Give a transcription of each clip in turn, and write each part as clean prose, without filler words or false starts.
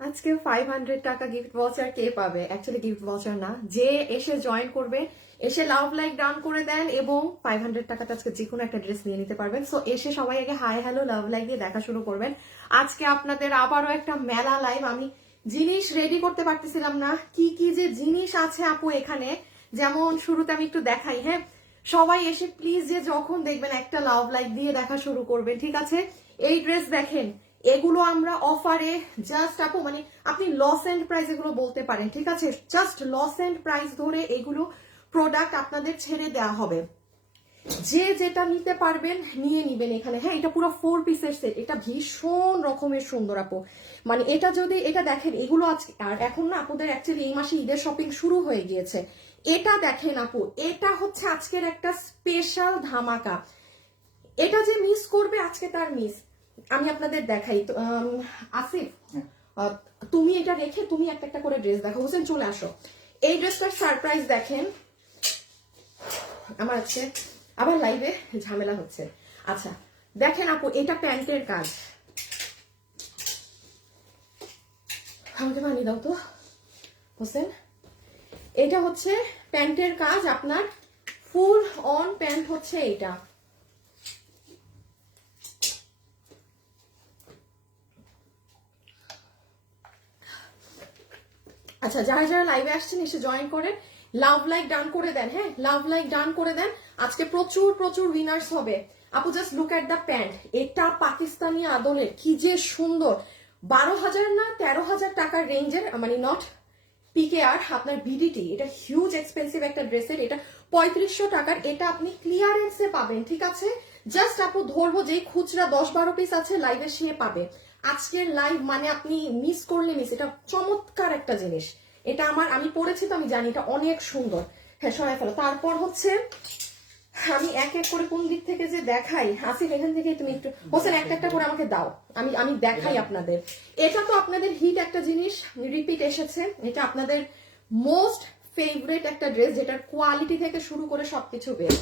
আজকে 500 টাকা gift voucher কে পাবে? অ্যাকচুয়ালি গিফট ভাউচার না, যে এসে জয়েন করবে, এসে লাভ লাইক ডাউন করে দেন এবং 500 টাকাতে আজকে যে কোনো একটা ড্রেস নিয়ে নিতে পারবেন। সো এসে সবাই আগে হাই হ্যালো লাভ লাইক দিয়ে দেখা শুরু করবেন। আজকে আপনাদের আবারও একটা মেলা লাইভ। আমি জিনিস রেডি করতে পারতেছিলাম না, কি কি যে জিনিস আছে আপু এখানে। যেমন শুরুতে আমি একটু দেখাই, হ্যাঁ, সবাই এসে প্লিজ যে যখন দেখবেন একটা লাভ লাইক দিয়ে দেখা শুরু করবেন, ঠিক আছে? এই ড্রেস দেখেন, এগুলো আমরা অফারে জাস্ট আপু মানে আপনি লস এন্ড প্রাইস এগুলো বলতে পারেন, ঠিক আছে? জাস্ট লস এন্ড প্রাইস ধরে এগুলো প্রোডাক্ট আপনাদের ছেড়ে দেওয়া হবে। যে যেটা নিতে পারবেন নিয়ে নিবেন এখানে। হ্যাঁ, এটা পুরো 4 পিসের সেট, এটা ভীষণ রকমের সুন্দর আপু। মানে এটা যদি এটা দেখেন, এগুলো আজকে আর এখন না আপুদের অ্যাকচুয়ালি এই মাসে ঈদের শপিং শুরু হয়ে গিয়েছে। এটা দেখেন আপু, এটা হচ্ছে আজকের একটা স্পেশাল ধামাকা। এটা যে মিস করবে আজকে তার মিস। আমি আপনাদের দেখাই তো, আসিফ তুমি এটা রেখে তুমি একটা একটা করে ড্রেস দেখো। হোসেন চলে আসো। এই ড্রেসটার সারপ্রাইজ দেখেন। আমার আজকে আবার লাইভে ঝামেলা হচ্ছে। আচ্ছা দেখেন আপু, এটা প্যান্টের কাজ। আমাকে পানি দাও তো হোসেন। এটা হচ্ছে প্যান্টের কাজ, আপনার ফুল অন প্যান্ট হচ্ছে এটা। আচ্ছা, যারা যারা লাইভে আসছেন এসে জয়েন করেন, লাভ লাইক ডান করে দেন। হ্যাঁ, লাভ লাইক ডান করে দেন। আজকে প্রচুর প্রচুর উইনার্স হবে আপু। Just look at the pant. এটা পাকিস্তানি আদলের, কি যে সুন্দর। 12,000 না 13,000 টাকার রেঞ্জের, মানে নট পিকে আর আপনার বিডিটি। এটা হিউজ এক্সপেন্সিভ একটা ড্রেসের। এটা 3500 টাকার। এটা আপনি ক্লিয়ারেন্সে পাবেন, ঠিক আছে? জাস্ট আপু ধরবো যেই খুচরা 10-12 পিস আছে লাইভে সে পাবে। আজকের লাইভ মানে আপনি মিস করলে মিস। এটা চমৎকার একটা জিনিস। এটা আমি পড়েছি তো আমি জানি এটা অনেক সুন্দর। হ্যাঁ, সরাই ফেলো। তারপর হচ্ছে আমি এক এক করে কোন দিক থেকে যে দেখাই। আসিফ এখান থেকে তুমি একটু, হোসেন একটা একটা করে আমাকে দাও, আমি আমি দেখাই আপনাদের। এটা তো আপনাদের হিট একটা জিনিস, রিপিট এসেছে। এটা আপনাদের মোস্ট ফেভারিট একটা ড্রেস, যেটার কোয়ালিটি থেকে শুরু করে সবকিছু বেশ।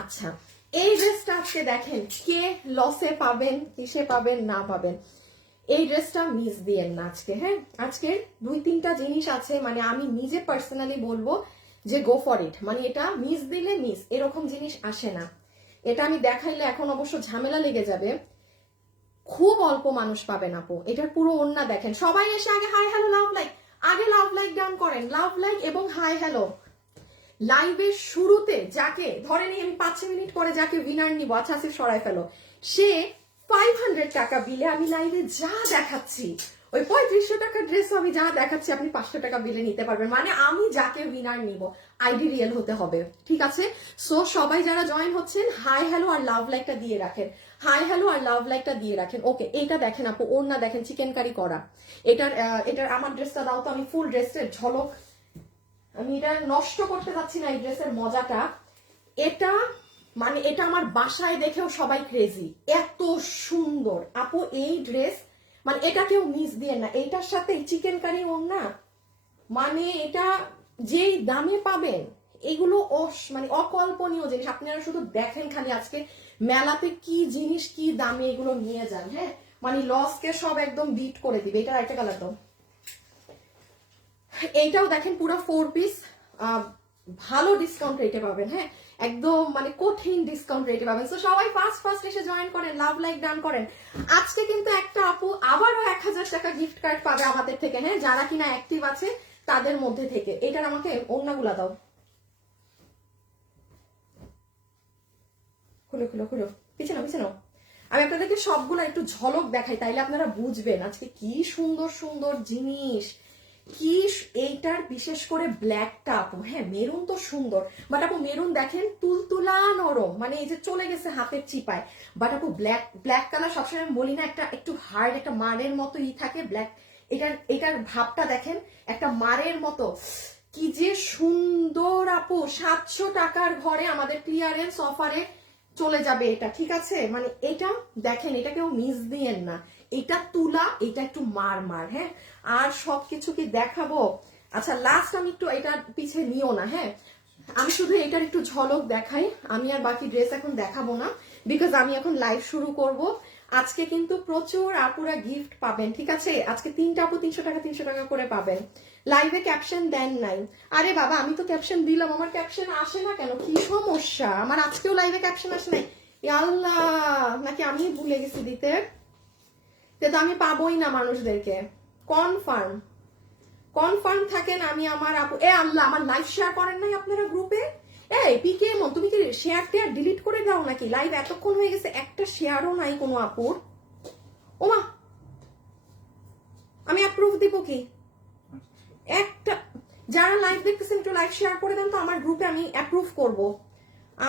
আচ্ছা, এই ড্রেসটা আজকে দেখেন কে লসে পাবেন, কিসে পাবেন না পাবেন। এই ড্রেসটা মিস দিয়েন না আজকে। হ্যাঁ, আজকে 2-3টা জিনিস আছে, মানে আমি নিজে পার্সোনালি বলবো যে গো ফর ইট। মানে এটা মিস দিলে মিস, এরকম জিনিস আসে না। এটা আমি দেখাইলে এখন অবশ্য ঝামেলা লেগে যাবে। খুব অল্প মানুষ পাবেন আপু। এটার পুরো ওন্না দেখেন। সবাই এসে আগে হাই হ্যালো লাভ লাইক, আগে লাভ লাইক ডাউন করেন। লাভ লাইক এবং হাই হ্যালো। লাইভের শুরুতে যাকে ধরে নিই আমি 5 মিনিট পরে যাকে উইনার নিব, আচ্ছা আসিফ সরাই ফেলো, সে 500 টাকা বিলে আমি লাইভে যা দেখাচ্ছি, ওই 3500 টাকার ড্রেস আমি যা দেখাচ্ছি আপনি 500 টাকা বিলে নিতে পারবেন। মানে আমি যাকে উইনার নিব আইডি রিয়েল হতে হবে, ঠিক আছে? সো সবাই যারা জয়েন হচ্ছেন হাই হ্যালো আর লাভ লাইকটা দিয়ে রাখেন। হাই হ্যালো আর লাভ লাইকটা দিয়ে রাখেন। ওকে, এইটা দেখেন আপু, ওড়না দেখেন চিকেন কারি করা। এটার আমার ড্রেসটা দাও তো, আমি ফুল ড্রেসের ঝলক, আমি এটা নষ্ট করতে যাচ্ছি না এই ড্রেসের মজাটা। এটা মানে এটা আমার বাসায় দেখেও সবাই ক্রেজি, এত সুন্দর আপু এই ড্রেস। মানে এটা কেউ মিস দিয়ে না। এইটার সাথে চিকেন কারি ওড়না, মানে এটা যেই দামে পাবেন, এগুলো মানে অকল্পনীয় জিনিস। আপনারা শুধু দেখেন খালি আজকে মেলাতে কি জিনিস কি দামে এগুলো নিয়ে যান। হ্যাঁ, মানে লসকে সব একদম বিট করে দিবে। এটা একটা কালার তো, এইটাও দেখেন পুরো 4 পিস, ভালো ডিসকাউন্ট রেটে পাবেন। হ্যাঁ, একদম মানে কঠিন ডিসকাউন্ট রেটে পাবেন। তো সবাই ফার্স্ট ফার্স্ট এসে জয়েন করেন, লাভ লাইক ডান করেন। আজকে কিন্তু একটা আপু আবারও 1000 টাকা গিফট কার্ড পাবে আমাদের থেকে। হ্যাঁ, যারা কিনা অ্যাক্টিভ আছে তাদের মধ্যে থেকে। এটার আমাকে ওড়নাগুলা দাও, খুলো খুলো খুলো, পিছনে পিছনে। আমি আপনাদেরকে সবগুলো একটু ঝলক দেখাই, তাইলে আপনারা বুঝবেন আজকে কি সুন্দর সুন্দর জিনিস। কি এইটার বিশেষ করে ব্ল্যাকটা আপু, হ্যাঁ মেরুন তো সুন্দর, বাট আপু মেরুন দেখেন তুলতুলা নরম, মানে এই যে চলে গেছে হাতের চিপায়। বাট আপু ব্ল্যাক ব্ল্যাক কালার সবসময় আমি বলি না, একটা একটু হার্ড একটা মারের মতো থাকে ব্ল্যাক। এটার ভাবটা দেখেন, একটা মারের মতো। কি যে সুন্দর আপু, 700 টাকার ঘরে আমাদের ক্লিয়ারেন্স অফারে চলে যাবে এটা, ঠিক আছে? মানে এটা দেখেন, এটা কেউ মিস দিয়েন না। এটা তুলা, এটা একটু মার মার। হ্যাঁ, আর সবকিছু কি দেখাবো? আচ্ছা লাস্ট আমি একটু এটা পিছিয়ে নিও না। হ্যাঁ, আমি শুধু এটার একটু ঝলক দেখাই। আমি আর বাকি ড্রেস এখন দেখাবো না, বিকজ আমি এখন লাইভ শুরু করব। আজকে কিন্তু প্রচুর আপুরা গিফট পাবেন, ঠিক আছে? আজকে 3টা আপু 300 টাকা করে পাবেন। লাইভে ক্যাপশন দেন নাই। আরে বাবা, আমি তো ক্যাপশন দিলাম, আমার ক্যাপশন আসে না কেন? কি সমস্যা? আমার আজকেও লাইভে ক্যাপশন আসে নাই। আল্লাহ, নাকি আমি ভুলে গেছি দিতে? তো আমি পাবোই না মানুষদেরকে। কনফার্ম কনফার্ম থাকেন। আমি আমার আপু, এ আল্লাহ, আমার লাইভ শেয়ার করেন নাই আপনারা গ্রুপে? এই পিকে মন, তুমি কি শেয়ার টেয়ার ডিলিট করে দাও নাকি? লাইভ এতক্ষণ হয়ে গেছে, একটা শেয়ারও নাই কোনো আপুর। ওমা, আমি অ্যাপ্রুভ দিব কি? একটা, যারা লাইভ দেখতেছেন একটু লাইভ শেয়ার করে দেন তো আমার গ্রুপে, আমি অ্যাপ্রুভ করব।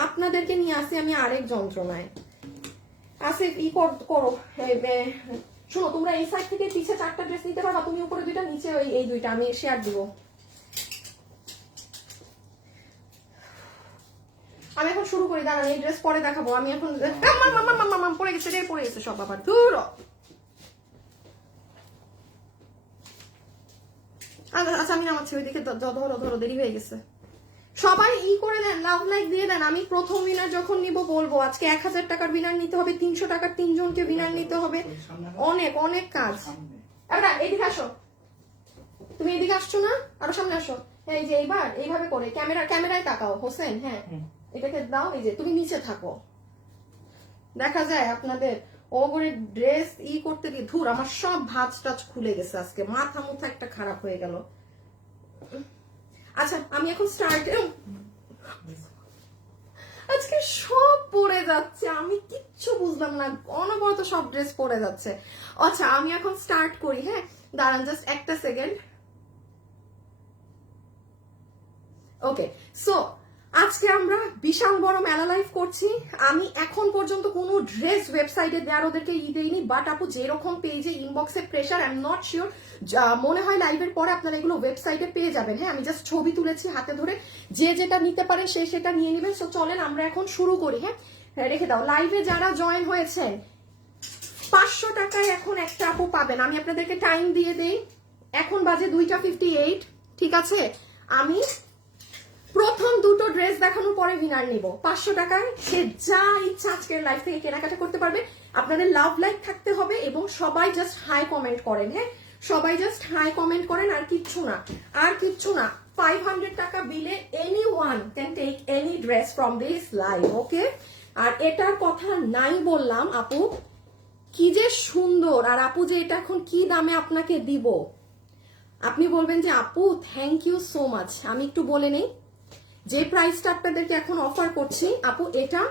আপনাদেরকে নিয়ে আসি আমি আরেক যন্ত্রণায়। আসে ই করো। শোনো, তোমরা এই সাইড থেকে পিছে 4টা ড্রেস নিতে পারবা, তুমি উপরে 2টা, নিচে এই 2টা। আমি শেয়ার দিব। আমি এখন শুরু করি, দাঁড়ান, এই ড্রেস পরে দেখাবো। আমি এখন পড়ে গেছে রে, পড়ে গেছে সব আবার। দূর। আচ্ছা, আমি নামাচ্ছি, ওইদিকে ধরো ধরো, দেরি হয়ে গেছে। সবাই ই করে দেন, লাভ লাইক দিয়ে দেন। আমি প্রথম উইনার যখন নিব বলবো। আজকে 1000 টাকার উইনার নিতে হবে, 300 টাকার 3 জনকে উইনার নিতে হবে। অনেক অনেক কাজ। এদিকে আসো, তুমি এদিকে আসছো না? আরো সামনে আসো। এই যে এইবার এইভাবে করে ক্যামেরায় তাকাও হোসেন। হ্যাঁ, এটাকে দাও। এই যে তুমি নিচে থাকো, দেখা যায় আপনাদের। ওগরে ড্রেস ই করতে গিয়ে ধুর, আমার সব ভাঁজ টাজ খুলে গেছে। আজকে মাথা মুথা একটা খারাপ হয়ে গেল। আচ্ছা, আমি এখন স্টার্ট। আজকে সব পরে যাচ্ছে, আমি কিচ্ছু বুঝলাম না, অনবরত সব ড্রেস পরে যাচ্ছে। আচ্ছা, আমি এখন স্টার্ট করি। হ্যাঁ, দাঁড়ান জাস্ট একটা সেকেন্ড। ওকে, সো আজকে আমরা বিশাল বড় মেলা লাইভ করছি। আমি এখন পর্যন্ত কোনো ড্রেস ওয়েবসাইটে দেওয়ার ওদেরকে দেইনি, বাট আপু যেরকম পেজে ইনবক্সে pressure, I am not sure, মনে হয় লাইভের পরে আপনারা এগুলো ওয়েবসাইটে পেয়ে যাবেন। হ্যাঁ, আমি জাস্ট ছবি তুলেছি হাতে ধরে, যে যেটা নিতে পারেন সে সেটা নিয়ে নেবেন। সো চলেন আমরা এখন শুরু করি। হ্যাঁ, রেখে দাও। লাইভে যারা জয়েন হয়েছেন 500 টাকায় এখন একটা আপু পাবেন। আমি আপনাদেরকে টাইম দিয়ে দেই, এখন বাজে 2:58, ঠিক আছে? আমি প্রথম 2টো ড্রেস দেখানোর পরে উইনার নিব 500 টাকায়। সে যা ইচ্ছা আজকের লাইফ থেকে কেনাকাটা করতে পারবে। আপনাদের লাভ লাইক থাকতে হবে এবং সবাই জাস্ট হাই কমেন্ট করেন। হ্যাঁ, সবাই জাস্ট হাই কমেন্ট করেন, আর কিচ্ছু না, আর কিচ্ছু না। 500 টাকা বিলে anyone can take any dress from this live. Okay, আর এটার কথা নাই বললাম আপু, কি যে সুন্দর। আর আপু যে এটা এখন কি দামে আপনাকে দিব, আপনি বলবেন যে আপু থ্যাংক ইউ সো মাচ। আমি একটু বলে নেই, যে প্রাইসটা আপনাদেরকে এখন অফার করছি আপু, এটা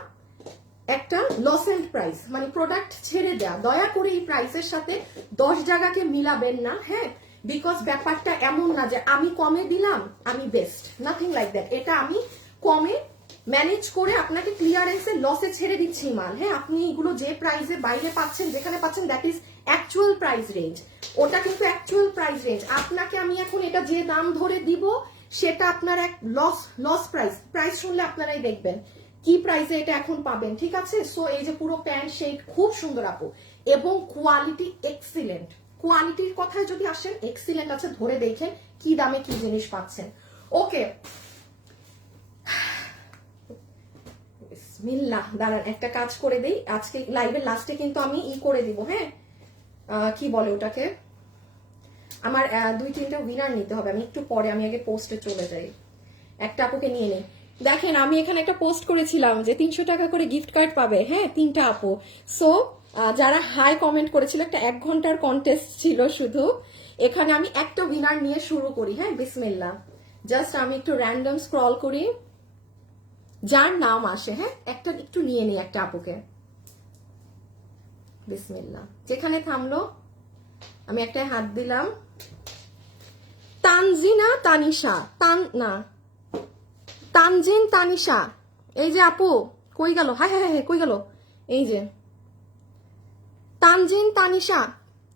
একটা লস এন্ড প্রাইস, মানে প্রোডাক্ট ছেড়ে দেয়া। দয়া করে এই প্রাইসের সাথে 10 জায়গাকে মিলাবেন না। হ্যাঁ, বিকজ ব্যাপারটা এমন না যে আমি কমে দিলাম আমি বেস্ট, নাথিং লাইক দ্যাট। এটা আমি কমে ম্যানেজ করে আপনাকে ক্লিয়ারেন্সে লসে ছেড়ে দিচ্ছি মাল। হ্যাঁ, আপনি এগুলো যে প্রাইসে বাইরে পাচ্ছেন, যেখানে পাচ্ছেন, that is actual price range. ওটা কিন্তু অ্যাকচুয়াল প্রাইস রেঞ্জ। আপনাকে আমি এখন এটা যে দাম ধরে দিব সেটা আপনার এক লস প্রাইস শুনলে আপনারাই দেখবেন কি প্রাইসে এটা এখন পাবেন, ঠিক আছে? সো এই যে পুরো প্যান্ট শেড খুব সুন্দর আপু, এবং কোয়ালিটি এক্সিলেন্ট। কোয়ালিটির কথায় যদি আসেন, এক্সিলেন্ট আছে, ধরে দেখেন কি দামে কি জিনিস পাচ্ছেন। ওকে, বিসমিল্লাহ। দাঁড়ান একটা কাজ করে দেই, আজকে লাইভের লাস্টে কিন্তু আমি ই করে দিব। হ্যাঁ, কি বলে ওটাকে, আমার 2-3টা উইনার নিতে হবে। আমি একটু পরে, আমি আগে পোস্টে চলে যাই, একটা আপুকে নিয়ে নিই। দেখেন, আমি এখানে একটা পোস্ট করেছিলাম যে 300 টাকা করে গিফট কার্ড পাবে। হ্যাঁ, 3টা আপু। সো যারা হাই কমেন্ট করেছিল, একটা 1 ঘন্টার কন্টেস্ট ছিল শুধু। এখানে আমি একটা উইনার নিয়ে শুরু করি। হ্যাঁ, বিসমিল্লাহ। জাস্ট আমি একটু র্যান্ডম স্ক্রল করি, যার নাম আসে। হ্যাঁ, একটা একটু নিয়ে নিই একটা আপুকে। বিসমিল্লাহ। যেখানে থামলো আমি একটা হাত দিলাম। তানজিনা তানিশা, তানজিন তানিশা। এই যে আপু কই গেল? হ্যাঁ হ্যাঁ হ্যাঁ, কই গেল? এই যে তানজিন তানিশা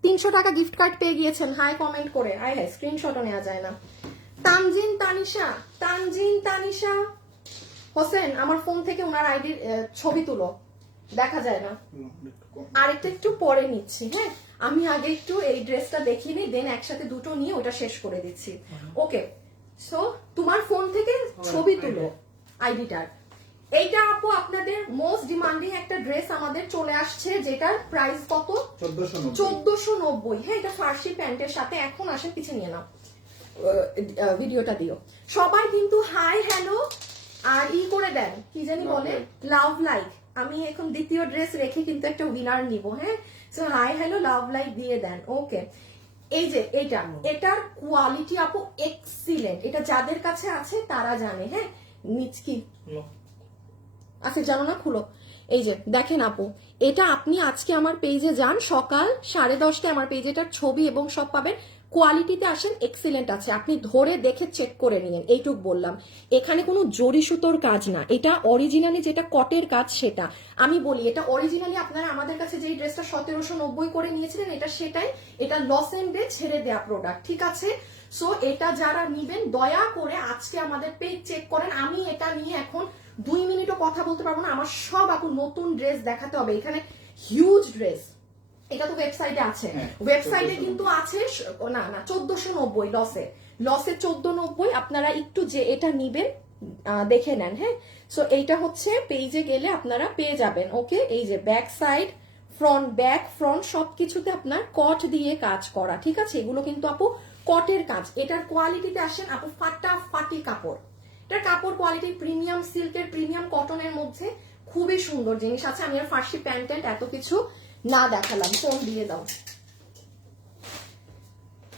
300 টাকা গিফট কার্ড পেয়ে গিয়েছেন হাই কমেন্ট করে। আয় হ্যাঁ, স্ক্রিনশটও নেওয়া যায় না। তানজিন তানিশা হোসেন, আমার ফোন থেকে ওনার আইডির ছবি তুলো, দেখা যায় না। আরেকটা একটু পরে নিচ্ছি। হ্যাঁ, আমি আগে একটু এই ড্রেসটা দেখিয়ে নিই, দেন একসাথে দুটো নিয়ে ওটা শেষ করে দিচ্ছি। ওকে, সো তোমার ফোন থেকে ছবি তুলো আইডিটার। এইটা আপু আপনাদের মোস্ট ডিমান্ডিং একটা ড্রেস আমাদের চলে আসছে, যেটার প্রাইস কত? 1490। হ্যাঁ, এটা ফার্সি প্যান্টের সাথে। এখন আসেন পিছিয়ে নিয়ে নাও, ভিডিওটা দিও। সবাই কিন্তু হাই হ্যালো আর ই করে দেন, কি জানি বলে, লাভ লাইক। আমি এখন দ্বিতীয় ড্রেস রেখে কিন্তু একটা উইনার নিব। হ্যাঁ, so hi hello love like দিয়ে দেন। ওকে, এই যে এটার কোয়ালিটি আপু এক্সিলেন্ট। এটা যাদের কাছে আছে তারা জানে। হ্যাঁ, নিচকি আচ্ছা জানো না, খুলো। এই যে দেখেন আপু, এটা আপনি আজকে আমার পেজে যান, সকাল 10:30টায় আমার পেজে এটার ছবি এবং সব পাবেন। কোয়ালিটিতে আসেন, এক্সিলেন্ট আছে, আপনি ধরে দেখে চেক করে নিন। এইটুক বললাম, এখানে কোনো জরি সুতোর কাজ না, এটা অরিজিনালি যেটা কটের কাজ সেটা। আমি বলি, এটা অরিজিনালি আপনারা আমাদের কাছে যেই ড্রেসটা 1790 করে নিয়েছিলেন, এটা সেটাই। এটা লস এন্ডে ছেড়ে দেয়া প্রোডাক্ট, ঠিক আছে? সো এটা যারা নিবেন দয়া করে আজকে আমাদের পেজ চেক করেন। আমি এটা নিয়ে এখন 2 মিনিটও কথা বলতে পারবো না, আমার সব আপু নতুন ড্রেস দেখাতে হবে। এখানে হিউজ ড্রেস, এটা তো ওয়েবসাইটে আছে, ওয়েবসাইটে কিন্তু আছে না 1490 লসে 1490। আপনারা একটু যে এটা নিবেন দেখে নেন। হ্যাঁ, সো এইটা হচ্ছে পেজে গেলে আপনারা পেয়ে যাবেন। ওকে, এই যে back side, front, back front সবকিছুতে আপনার কট দিয়ে কাজ করা, ঠিক আছে? এগুলো কিন্তু আপু কটের কাজ। এটার কোয়ালিটিতে আসেন আপু, ফাটাফাটি কাপড়। এটার কাপড় কোয়ালিটি প্রিমিয়াম সিল্কের, প্রিমিয়াম কটনের মধ্যে খুবই সুন্দর জিনিস আছে। আমি আর ফার্সি প্যান্ট এত কিছু না দেখালাম, ফোন দিয়ে দাও।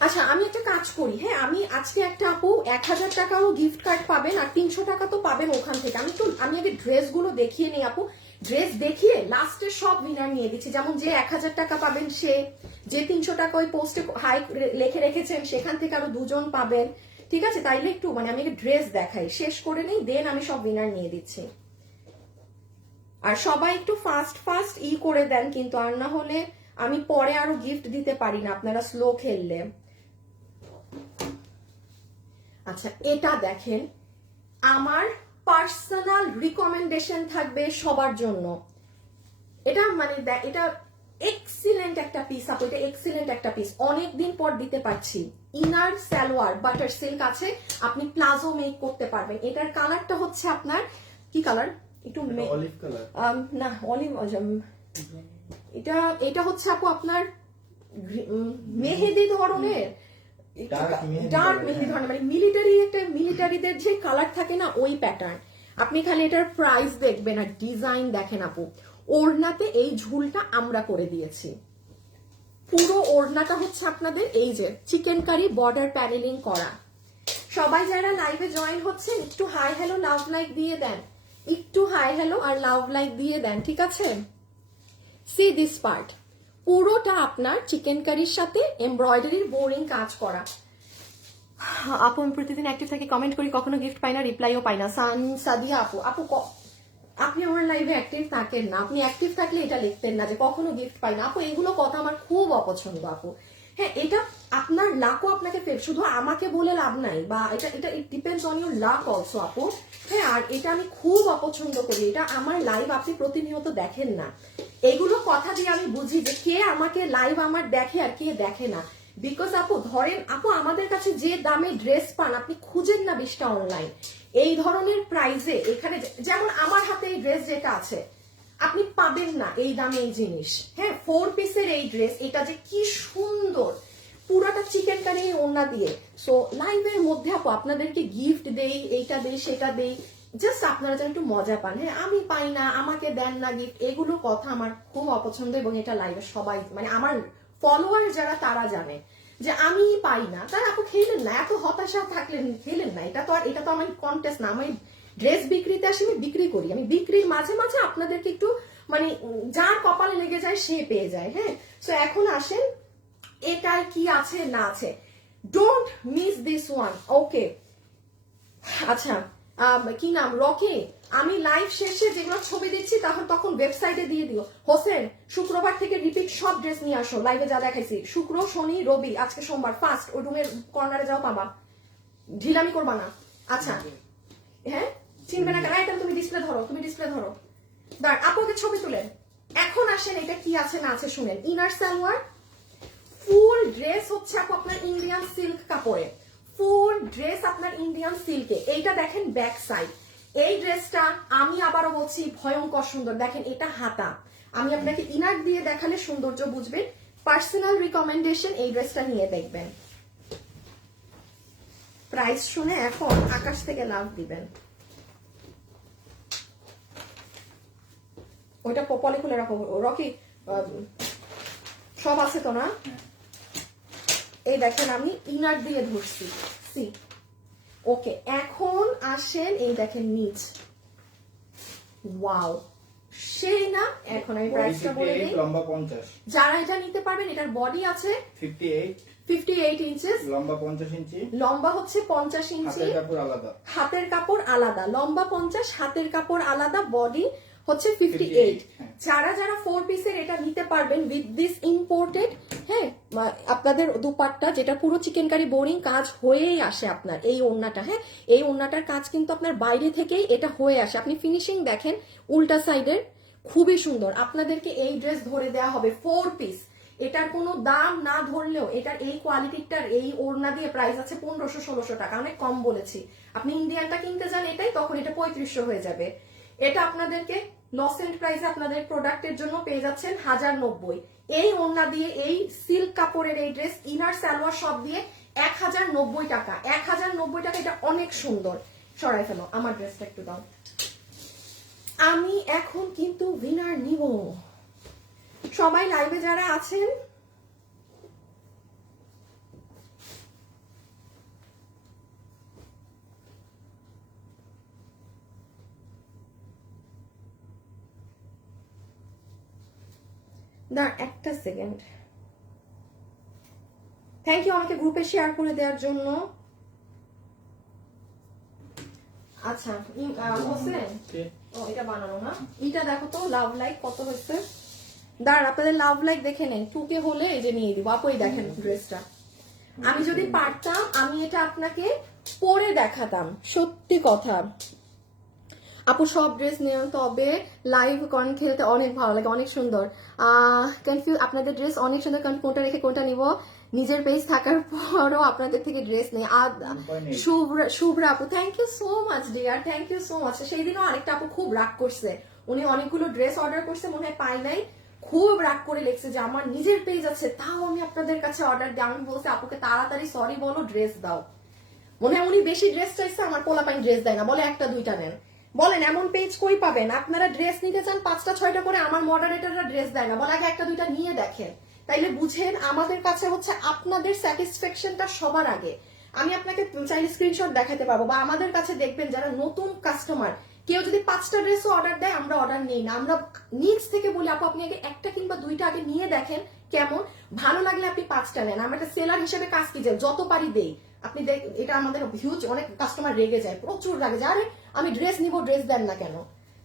আচ্ছা, আমি একটা কাজ করি। হ্যাঁ, আমি আজকে একটা আপু 1000 টাকাও গিফট কার্ড পাবেন, আর 300 টাকা তো পাবেন ওখান থেকে। আমি আগে ড্রেসগুলো দেখিয়ে নেই আপু, ড্রেস দেখিয়ে লাস্টে সব উইনার নিয়ে দিচ্ছি। যেমন যে 1000 টাকা পাবেন সে, যে 300 টাকা ওই পোস্টে হাই লিখে রেখেছেন সেখান থেকে আরো 2 জন পাবেন, ঠিক আছে? তাইলে একটু মানে আমি ড্রেস দেখাই, শেষ করে নেই, দেন আমি সব উইনার নিয়ে দিচ্ছি। আর সবাই একটু ফাস্ট ফাস্ট করে দেন কিন্তু, আর না হলে আমি পরে আরো গিফট দিতে পারি না আপনারা স্লো খেললে। আচ্ছা, এটা দেখেন, আমার পার্সোনাল রিকমেন্ডেশন থাকবে সবার জন্য। এটা মানে এটা এক্সিলেন্ট একটা পিস আপু, এটা এক্সিলেন্ট একটা পিস, অনেকদিন পর দিতে পারছি। ইনার সালোয়ার বাটার সিল্ক আছে, আপনি প্লাজো মেক করতে পারবেন। এটার কালারটা হচ্ছে আপনার কি কালার? একটু অলিভ কালার না, অলিভ, এটা হচ্ছে আপু আপনার মেহেদি ধরনের, ডার্ক মেহেদি ধরনের, মানে মিলিটারিদের যে কালার থাকে না ওই প্যাটার্ন। আপনি খালি এটার প্রাইস দেখবেন আর ডিজাইন দেখেন আপু। ওড়নাতে এই ঝুলটা আমরা করে দিয়েছি, পুরো ওড়নাটা হচ্ছে আপনাদের এই যে চিকেন কারি বর্ডার প্যানেলিং করা। সবাই যারা লাইভে জয়েন হচ্ছে একটু হাই হ্যালো লাভ লাইক দিয়ে দেন, একটু হাই হ্যালো আর লাভ লাইক দিয়ে দেন, ঠিক আছে? সি দিস পার্ট, পুরোটা আপনার চিকেন কারির সাথে এমব্রয়ডারির বোরিং কাজ করা। আপু আমি প্রতিদিন অ্যাক্টিভ থাকি, কমেন্ট করি, কখনো গিফট পাই না, রিপ্লাইও পাই না। সাদিয়া আপু, আপনি আমার লাইভে অ্যাক্টিভ থাকেন না, আপনি অ্যাক্টিভ থাকলে এটা লিখতেন না যে কখনো গিফট পাই না। আপু এগুলো কথা আমার খুব অপছন্দ আপু। হ্যাঁ, এটা আপনার লাকও আপনাকে শুধু আমাকে বলে লাভ নাই, বা এটা it depends on your lakh also আপু। হ্যাঁ, আর এটা আমি খুব অপছন্দ করি। এটা আমার লাইভ আপনি প্রতিনিয়ত দেখেন না, এগুলো কথা দিয়ে আমি বুঝি যে কে আমাকে লাইভ আমার দেখে আর কে দেখে না। বিকজ আপু ধরেন আপু, আমাদের কাছে যে দামে ড্রেস পান আপনি খুঁজেন না 20টা অনলাইন এই ধরনের প্রাইসে। এখানে যেমন আমার হাতে এই ড্রেস যেটা আছে, আপনি পাবেন না এই দামে এই জিনিস। হ্যাঁ, 4 পিসের এই ড্রেস, এটা যে কি সুন্দর, পুরাটা চিকেন কারি ওড়না দিয়ে। সো লাইভের মধ্যে আপু আপনাদেরকে গিফট দেই, এইটা দেই সেটা দেই, জাস্ট আপনারা যেন একটু মজা পান। হ্যাঁ, আমি পাই না, আমাকে দেন না গিফট, এগুলো কথা আমার খুব অপছন্দ। এবং এটা লাইভে সবাই মানে আমার ফলোয়ার যারা তারা জানে যে আমি পাই না, তারা আপু খেলেন না, এত হতাশা থাকলেন খেলেন না। এটা তো আমার কন্টেস্ট না, আমি ড্রেস বিক্রিতে আসি, আমি বিক্রি করি। আমি বিক্রির মাঝে মাঝে আপনাদেরকে একটু মানে যার কপালে লেগে যায় সে পেয়ে যায়। হ্যাঁ, সো এখন আসেন এটার কি আছে না আছে, ডোন্ট মিস দিস ওয়ান। ওকে, আচ্ছা কি নাম, রকি, আমি লাইভ শেষে যেগুলো ছবি দিচ্ছি তখন ওয়েবসাইটে দিয়ে দিও। হোসেন, শুক্রবার থেকে রিপিট সব ড্রেস নিয়ে আসো, লাইভে যা দেখাইছি, শুক্র শনি রবি, আজকে সোমবার, ফার্স্ট ওই রুমের কর্নারে যাও পাবা, ঢিলামি করবা না। আচ্ছা, হ্যাঁ চিনবে না কেন? তাহলে তুমি ডিসপ্লে ধরো, দাঁড় আপুকে ছবি তুলেন। এখন আসেন এটা কি আছে না আছে শুনেন। ইনার সালোয়ার, ফুল ড্রেস হচ্ছে আপু আপনার ইন্ডিয়ান সিল্ক কাপড়ে, ফুল ড্রেস আপনার ইন্ডিয়ান সিল্কে। এইটা দেখেন ব্যাক সাইড, এই ড্রেসটা আমি আবারও বলছি ভয়ঙ্কর সুন্দর। দেখেন এটা হাতা, আমি আপনাকে ইনার দিয়ে দেখালে সৌন্দর্য বুঝবেন। পার্সোনাল রিকমেন্ডেশন, এই ড্রেসটা নিয়ে দেখবেন। প্রাইস শুনে এখন আকাশ থেকে লাভ দিবেন। ওইটা পলে খুলে রাখো রকি, সব আছে তো না? এই দেখেন আমি ইনার দিয়ে ধরছি, সি ওকে। এখন আসেন এই দেখেন নিচ, ওয়াও সেই না। এখন আমি প্রাইসটা বলে দিই, লম্বা 50, যারা এটা নিতে পারবেন এটার বডি আছে 58 ইঞ্চেস, লম্বা 50 ইঞ্চি, লম্বা হচ্ছে 50 ইঞ্চি, হাতের কাপড় আলাদা, হাতের কাপড় আলাদা, লম্বা 50, হাতের কাপড় আলাদা, বডি হচ্ছে 58। যারা যারা 4 পিসের এটা নিতে পারবেন উইথ দিস ইম্পোর্টেড, হ্যাঁ আপনাদের দুপাট্টা যেটা পুরো চিকেন কারি বোরিং কাজ হয়েই আসে আপনার এই ওড়নাটা, হ্যাঁ এই ওড়নাটার কাজ কিন্তু আপনার বাইরে থেকেই এটা হয়ে আসে। আপনি ফিনিশিং দেখেন উল্টা সাইডের, খুবই সুন্দর। আপনাদেরকে এই ড্রেস ধরে দেওয়া হবে 4 পিস, এটার কোনো দাম না ধরলেও এটার এই কোয়ালিটিটার এই ওড়না দিয়ে প্রাইস আছে 1500-1600 টাকা, অনেক কম বলেছি। আপনি ইন্ডিয়ানটা কিনতে যান এটাই, তখন এটা 3500 হয়ে যাবে। এটা আপনাদেরকে লস এন্ড প্রাইসে আপনাদের প্রোডাক্টের জন্য পেয়ে যাচ্ছেন 1090। এই ওড়না দিয়ে এই সিল্ক কাপড়ের এই ড্রেস ইনার সালোয়ার সব দিয়ে 1090 টাকা, 1090 টাকা। এটা অনেক সুন্দর। সরাই ফেলো, আমার ড্রেসটা একটু দাও। আমি এখন কিন্তু উইনার নিব। সবাই লাইভে যারা আছেন একটা সেকেন্ড, থ্যাংক ইউ আমাকে গ্রুপে শেয়ার করে দেওয়ার জন্য। আচ্ছা হোসেন, ও এটা বানানো না, এটা দেখো তো লাভ লাইক কত হয়েছে। দাঁড় আপনাদের লাভ লাইক দেখে নেন, 2K হলে এই যে নিয়ে দিব। আপনি দেখেন ড্রেসটা, আমি যদি পারতাম আমি এটা আপনাকে পরে দেখাতাম, সত্যি কথা। আপু সব ড্রেস নেও, তবে লাইভ কন খেলতে অনেক ভালো লাগে, অনেক সুন্দর। কনফিউজ, আপনাদের ড্রেস অনেক সুন্দর, কোনটা রেখে কোনটা নিব। নিজের পেজ থাকার পরও আপনাদের থেকে ড্রেস নেই। শুভ্রা আপু, thank you so much dear, thank you so much. সেই দিনও আরেকটা আপু খুব রাগ করছে, উনি অনেকগুলো ড্রেস অর্ডার করছে, মনে হয় পাই নাই, খুব রাগ করে লিখছে যে আমার নিজের পেজ আছে তাও আমি আপনাদের কাছে অর্ডার দিই। আমি বলছি আপুকে তাড়াতাড়ি সরি বলো, ড্রেস দাও। মনে হয় উনি বেশি ড্রেস চাইছে, আমার পোলাপাইন ড্রেস দেয় না, বলে একটা দুইটা নেন। বলেন এমন পেজ কই পাবেন? আপনারা ড্রেস নিতে চান 5টা 6টা করে, আমার মডারেটররা ড্রেস দেয় না, বলে আগে একটা দুইটা নিয়ে দেখেন। তাইলে বুঝেন আমাদের কাছে হচ্ছে আপনাদের স্যাটিসফ্যাকশনটা সবার আগে। আমি আপনাকে চাইলে স্ক্রিনশট দেখাতে পারবো, বা আমাদের কাছে দেখবেন যারা নতুন কাস্টমার, কেউ যদি 5টা ড্রেসও অর্ডার দেয় আমরা অর্ডার নেই না, আমরা নিজ থেকে বলি আপু আপনি আগে একটা কিংবা দুইটা আগে নিয়ে দেখেন কেমন, ভালো লাগলে আপনি 5টা নেন। আমরা একটা সেলার হিসেবে কাজ কি যাই, যত পারি দেই। আপনি এটা আমাদের হিউজ, অনেক কাস্টমার রেগে যায়, প্রচুর রাগে যায়, আরে আমি ড্রেস নিব ড্রেস দেন না কেন।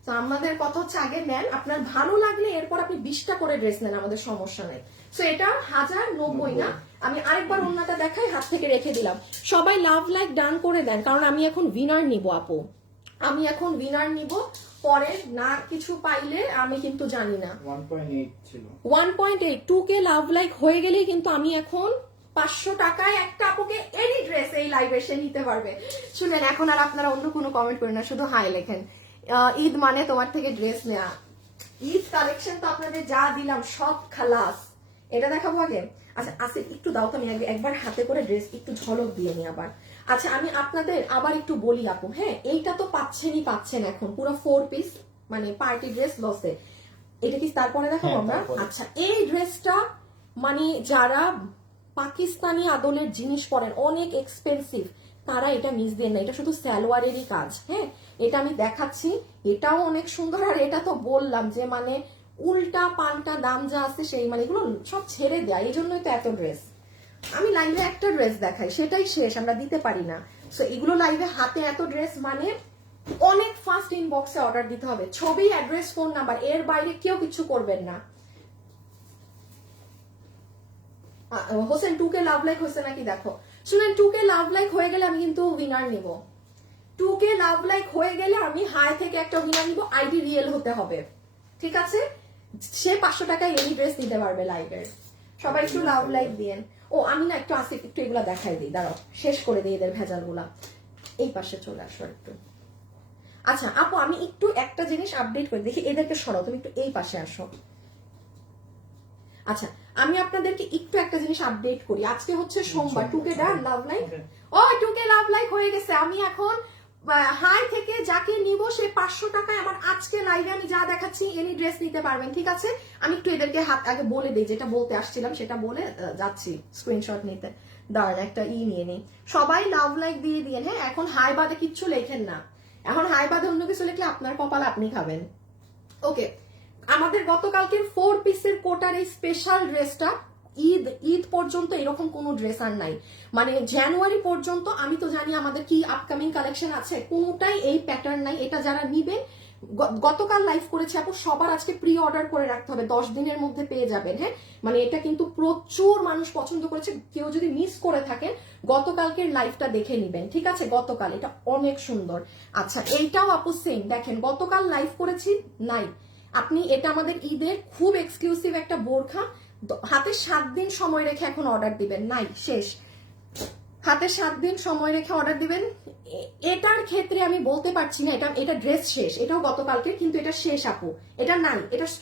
তো আমাদের কথা হচ্ছে আগে নেন, আপনার ভালো লাগলে এরপর আপনি 20টা করে ড্রেস নেন, আমাদের সমস্যা নেই। সো এটা 1090 না। আমি আরেকবার ওন্নাটা দেখাই, হাত থেকে রেখে দিলাম। সবাই লাভ লাইক ডান করে দেন, কারণ আমি এখন উইনার নিব আপু, আমি এখন উইনার নিব। পরে না কিছু পাইলে আমি কিন্তু জানি না। 1.8 ছিল, 1.8 2K লাভ লাইক হয়ে গেলেই কিন্তু আমি এখন 500 টাকায় একটা আপুকে এনি ড্রেস এই লাইভে এসে নিতে পারবে। শুনেন, এখন আর আপনারা অন্য কোনো কমেন্ট করেন না, শুধু হাই লেখেন। ঈদ মানে তোমার থেকে ড্রেস নেয়া, ঈদ কালেকশন তো আপনাদের যা দিলাম সব খালাস। এটা দেখাবো আগে। আচ্ছা আসিফ একটু দাও তো, আমি একবার হাতে করে ড্রেস একটু ঝলক দিয়ে নি আবার। আচ্ছা আমি আপনাদের আবার একটু বলি আপু, হ্যাঁ এইটা তো পাচ্ছেন এখন পুরো 4 পিস, মানে পার্টি ড্রেস লসে। এটা কি তারপরে দেখাবো আমরা? আচ্ছা এই ড্রেসটা মানে যারা পাকিস্তানি আদলের জিনিস পরেন, অনেক এক্সপেন্সিভ, তারা এটা মিস দেন না। এটা শুধু সালোয়ারেরই কাজ, হ্যাঁ এটা আমি দেখাচ্ছি, এটাও অনেক সুন্দর। আর এটা তো বললাম যে মানে উল্টা পাল্টা দাম যা আছে সেই, মানে এগুলো সব ছেড়ে দেয়, এই জন্যই তো এত ড্রেস। আমি লাইভে একটা ড্রেস দেখাই, সেটাই শেষ, আমরা দিতে পারি না। সো এগুলো লাইভে হাতে এত ড্রেস মানে অনেক ফাস্ট ইনবক্সে অর্ডার দিতে হবে, ছবি, অ্যাড্রেস, ফোন নাম্বার, এর বাইরে কেউ কিছু করবেন না। হোসেন 2K লাভ লাইক হয়েছে নাকি দেখো। শুনেন 2K লাভ লাইক হয়ে গেলে আমি কিন্তু উইনার নিব। 2K লাভ লাইক হয়ে গেলে আমি হাই থেকে একটা উইনার নিব, আইডি রিয়েল হতে হবে, ঠিক আছে? সে 500 টাকায় এনি ড্রেস নিতে পারবে লাইভের। সবাই একটু লাভ লাইক দিয়েন। ও আমি না একটু আসি, একটু এগুলা দেখাই দিই, দাঁড়াও শেষ করে দিই এদের ভেজাল গুলা। এই পাশে চলে আসো একটু। আচ্ছা আপু আমি একটু একটা জিনিস আপডেট করে দেখি, এদেরকে সরাও, তুমি একটু এই পাশে আসো। আচ্ছা আমি আপনাদেরকে একটু একটা জিনিস আপডেট করি। আজকে হচ্ছে সোমবার, টুকে ডান লাভ লাইক, ও টুকে লাভ লাইক হয়ে গেছে। আমি এখন হাই থেকে যাকে নিব সে 500 টাকায় আমার আজকে লাইভে আমি যা দেখাচ্ছি এনি ড্রেস নিতে পারবেন, ঠিক আছে? আমি একটু এদেরকে হাত আগে বলে দিই, যেটা বলতে আসছিলাম সেটা বলে যাচ্ছি স্ক্রিনশট নিতে। দাঁড়ান একটা নিয়ে নিই। সবাই লাভ লাইক দিয়ে দিয়ে, হ্যাঁ এখন হাই বাদে কিচ্ছু লেখেন না, এখন হাই বাদে অন্য কিছু লিখলে আপনার কপাল আপনি খাবেন। ওকে, আমাদের গতকালকের 4 পিসের কোটার এই স্পেশাল ড্রেসটা ঈদ পর্যন্ত এরকম কোনো ড্রেস আর নাই, মানে জানুয়ারি পর্যন্ত। আমি তো জানি আমাদের কি আপকামিং কালেকশন আছে, কোনোটাই এই প্যাটার্ন নাই। এটা যারা নিবে, গতকাল লাইভ করেছে আপু, সবার আজকে প্রি অর্ডার করে রাখতে হবে, 10 দিনের মধ্যে পেয়ে যাবেন। হ্যাঁ মানে এটা কিন্তু প্রচুর মানুষ পছন্দ করেছে, কেউ যদি মিস করে থাকেন গতকালকের লাইভটা দেখে নিবেন, ঠিক আছে? গতকাল এটা অনেক সুন্দর। আচ্ছা এইটাও আপু সেম, দেখেন গতকাল লাইভ করেছি নাই, আপনি এটা আমাদের ঈদের খুব এক্সক্লুসিভ একটা বোরখা, হাতে 7 দিন সময় রেখে এখন অর্ডার দিবেন, নাই শেষ, হাতে 7 দিন সময় রেখে অর্ডার দিবেন। এটার ক্ষেত্রে আমি বলতে পারছি না এটা ড্রেস শেষ, এটাও গতকালকে, কিন্তু এটা শেষ আপু, এটা নাই,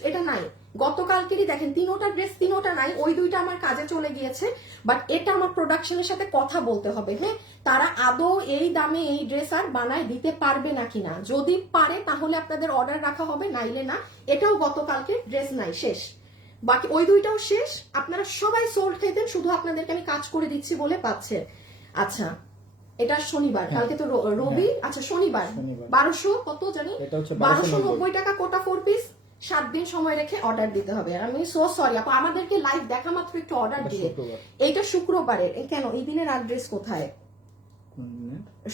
এটা নাই, গতকালকেরই দেখেন তিনোটা ড্রেস, তিনোটা নাই, ওই দুইটা আমার কাজে চলে গিয়েছে, বাট এটা আমার প্রোডাকশনের সাথে কথা বলতে হবে, হ্যাঁ তারা আদৌ এই দামে এই ড্রেস আর বানায় দিতে পারবে না কিনা, যদি পারে তাহলে আপনাদের অর্ডার রাখা হবে, নাইলে না। এটাও গতকালকে ড্রেস নাই, শেষ, বাকি ওই দুইটাও শেষ। আপনারা সবাই সোল্ড খাইতেন, শুধু আপনাদেরকে আমি কাজ করে দিচ্ছি বলে পাচ্ছে। আচ্ছা এটা শনিবার, কালকে তো রবি, আচ্ছা শনিবার 1200 কত জানি, 1290 টাকা কোটা 4 পিস, 7 দিন সময় রেখে অর্ডার দিতে হবে। আর আমি সো সরি আপু, আমাদেরকে লাইভ দেখা মাত্র একটু অর্ডার দিয়ে, এইটা শুক্রবারের, কেন এই দিনের অ্যাড্রেস কোথায়?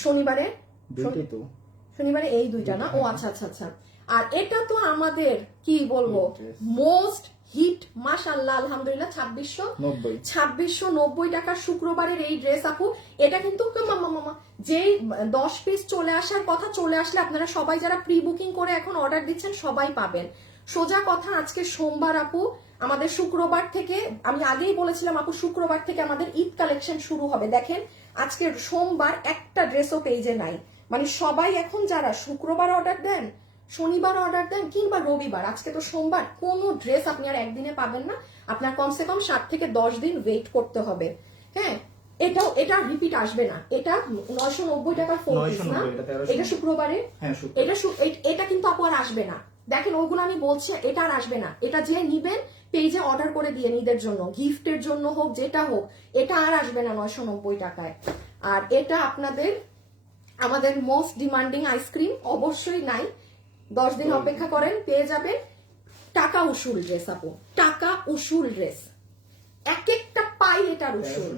শনিবারের, শনিবারে এই দুইটা না, ও আচ্ছা আচ্ছা আচ্ছা। আর এটা তো আমাদের কি বলবো মোস্ট হিট, মাশাআল্লাহ আলহামদুলিল্লাহ, 2690 টাকা শুক্রবারের এই ড্রেস আপু। এটা কিন্তু যেই 10 পিস চলে আসার কথা চলে আসলে আপনারা সবাই যারা প্রি বুকিং করে এখন অর্ডার দিচ্ছেন সবাই পাবেন। সোজা কথা, আজকে সোমবার আপু, আমাদের শুক্রবার থেকে, আমি আগেই বলেছিলাম আপু শুক্রবার থেকে আমাদের ঈদ কালেকশন শুরু হবে। দেখেন আজকে সোমবার একটা ড্রেসও পেজে নাই, মানে সবাই এখন যারা শুক্রবার অর্ডার দেন, শনিবার অর্ডার দেন কিংবা রবিবার, আজকে তো সোমবার, কোনো ড্রেস আপনি আর একদিনে পাবেন না, আপনার কমসে কম 7 থেকে 10 দিন ওয়েট করতে হবে। হ্যাঁ এটা রিপিট আসবে না, এটা 990 টাকার 4 পিস না, এটা শুক্রবারে, এটা কিন্তু আপু আর আসবে না। দেখেন ওগুলো আমি বলছি, এটা আর আসবে না, এটা যে নিবেন পেজে অর্ডার করে দিয়ে ঈদের জন্য, গিফটের জন্য হোক, যেটা হোক, এটা আর আসবে না 990 টাকায়। আর এটা আপনাদের আমাদের মোস্ট ডিমান্ডিং আইসক্রিম অবশ্যই নাই, 10 দিন অপেক্ষা করেন পেয়ে যাবেন। টাকা উসুল ড্রেস আপু, টাকা উসুল ড্রেস, এক একটা পাই এটার উসুল,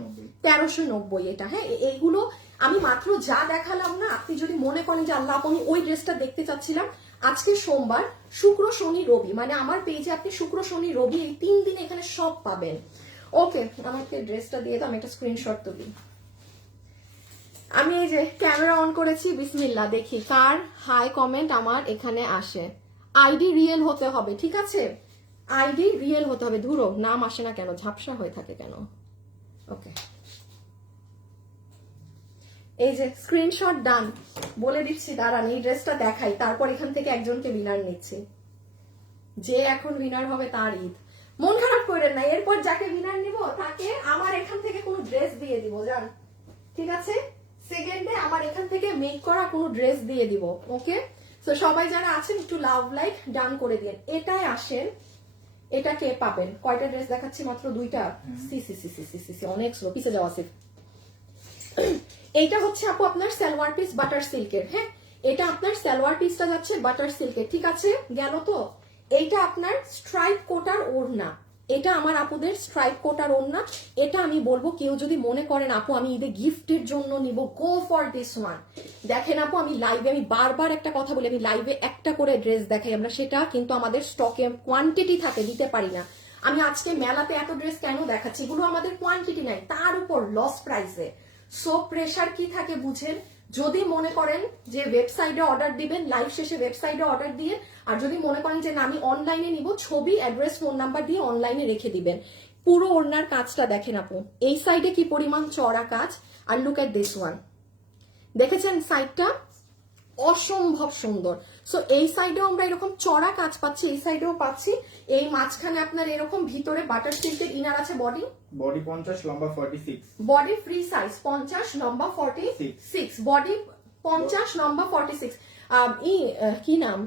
1390 এটা। হ্যাঁ এইগুলো আমি মাত্র যা দেখালাম না, আপনি যদি মনে করেন যে আল্লাহ আমি ওই ড্রেসটা দেখতে চাচ্ছিলাম, আজকে সোমবার, শুক্র শনি রবি, মানে আমার পেজে আপনি শুক্র শনি রবি এই 3 দিন এখানে সব পাবেন। ওকে আমাকে ড্রেসটা দিয়ে দাও, আমি একটা স্ক্রিনশট তুলি। আমি এই যে ক্যামেরা অন করেছি, বিসমিল্লাহ, দেখি কার হাই কমেন্ট আমার এখানে আসে। আইডি রিয়েল হতে হবে, ঠিক আছে? আইডি রিয়েল হতে হবে। ধুরো নাম আসে না কেন, ঝাপসা হয়ে থাকে কেন? ওকে এই যে স্ক্রিনশট ডান, বলে দিচ্ছি, দাঁড়ান এই ড্রেসটা দেখাই, তারপর এখান থেকে একজনকে উইনার নিচ্ছি, যে এখন উইনার হবে তার ঈদ। মন খারাপ করেন না, এরপর যাকে উইনার নিব তাকে আমার এখান থেকে কোনো ড্রেস দিয়ে দিব, জান, ঠিক আছে? সেকেন্ডে আমার এখান থেকে মেক করা কোনো ড্রেস দিয়ে দিব। ওকে তো সবাই যারা আছেন একটু লাভ লাইক ডান করে দিন। এটাই আসেন, এটা কে পাবেন? কয়টা ড্রেস দেখাচ্ছি? মাত্র 2টা। সি সি সি সি সি সি অনেক স্লো, পিছে যাওয়া আছে। এইটা হচ্ছে আপু আপনার সালোয়ার পিস বাটার সিল্কের। হ্যাঁ এটা আপনার সালোয়ার পিসটা যাচ্ছে বাটার সিল্কের, ঠিক আছে? গেল তো? এইটা আপনার স্ট্রাইপ কোটার ওড়না, এটা আমার আপুদের স্ট্রাইপ কোটার ওড়না। এটা আমি বলবো কেউ যদি মনে করেন আপু আমি ঈদে গিফটের জন্য নিব, গো ফর দিস ওয়ান। দেখেন আপু আমি লাইভে, আমি বারবার একটা কথা বলি, আমি লাইভে একটা করে ড্রেস দেখাই আমরা, সেটা কিন্তু আমাদের স্টকে কোয়ান্টিটি থাকে, দিতে পারি না। আমি আজকে মেলাতে এত ড্রেস কেন দেখাচ্ছি, এগুলো আমাদের কোয়ান্টিটি নাই, তার উপর লস প্রাইসে। সো প্রেশার কি থাকে বুঝেন? যদি মনে করেন যে ওয়েবসাইটে অর্ডার দিবেন, লাইভ শেষে ওয়েবসাইটে অর্ডার দিয়ে, আর যদি মনে করেন যে না আমি অনলাইনে নিব, ছবি, অ্যাড্রেস, ফোন নাম্বার দিয়ে অনলাইনে রেখে দিবেন। পুরো ওড়নার কাজটা দেখেন আপু, এই সাইডে কি পরিমাণ চড়া কাজ, আর লুক এট দিস ওয়ান, দেখেছেন সাইডটা অসম্ভব সুন্দর। সো এই সাইডেও আমরা এরকম চড়া কাজ পাচ্ছি, এই সাইডেও পাচ্ছি। এই মাঝখানে আপনার এরকম ভিতরে বাটার সিল্কের ইনার আছে। বডি বডি 50, লম্বা 46। বডি ফ্রি সাইজ 50, লম্বা 46। বডি 50, লম্বা 46। কি নাম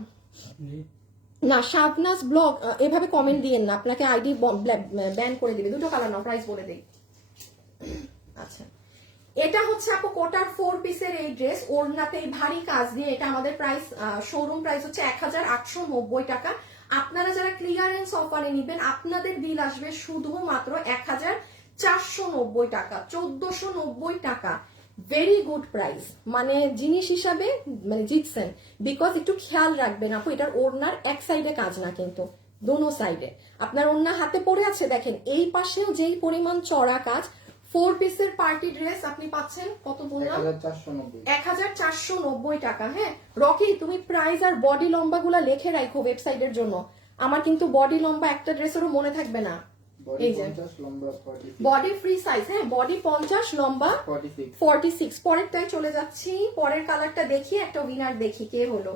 না, শাবনাজ ব্লগ এভাবে কমেন্ট দিয়েন না, আপনাকে আইডি ব্যান করে দিবে। দুটো কালার নাও, প্রাইস বলে দেই। আচ্ছা, এটা হচ্ছে আপু কোটার 4 পিসের এই ড্রেস, ওড়নাতে এই ভারী কাজ দিয়ে। এটা আমাদের প্রাইস, শোরুম প্রাইস হচ্ছে 1890 টাকা। আপনারা যারা ক্লিয়ারেন্স অফারে নিবেন আপনাদের বিল আসবে শুধুমাত্র 1490 টাকা, 1490 টাকা। ভেরি গুড প্রাইস, মানে জিনিস হিসাবে মানে জিতছেন। বিকজ একটু খেয়াল রাখবেন আপু, এটার ওড়নার এক সাইডে কাজ না কিন্তু দোনো সাইডে। আপনার ওড়না হাতে পড়ে আছে দেখেন, এই পাশেও যেই পরিমাণ চড়া কাজ। 4 পিসের পার্টি ড্রেস আপনি পাচ্ছেন কত বললাম, 1490 টাকা। হ্যাঁ রকি, তুমি প্রাইস আর বডি লম্বা গুলা লিখে রাখো ওয়েবসাইটের জন্য। আমার কিন্তু বডি লম্বা একটা ড্রেসেরও মনে থাকবে না। এই যে বডি ফ্রি সাইজ, হ্যাঁ বডি 50, লম্বা 46। পরেরটাই চলে যাচ্ছি, পরের কালারটা দেখি, একটা উইনার দেখি কে হলো।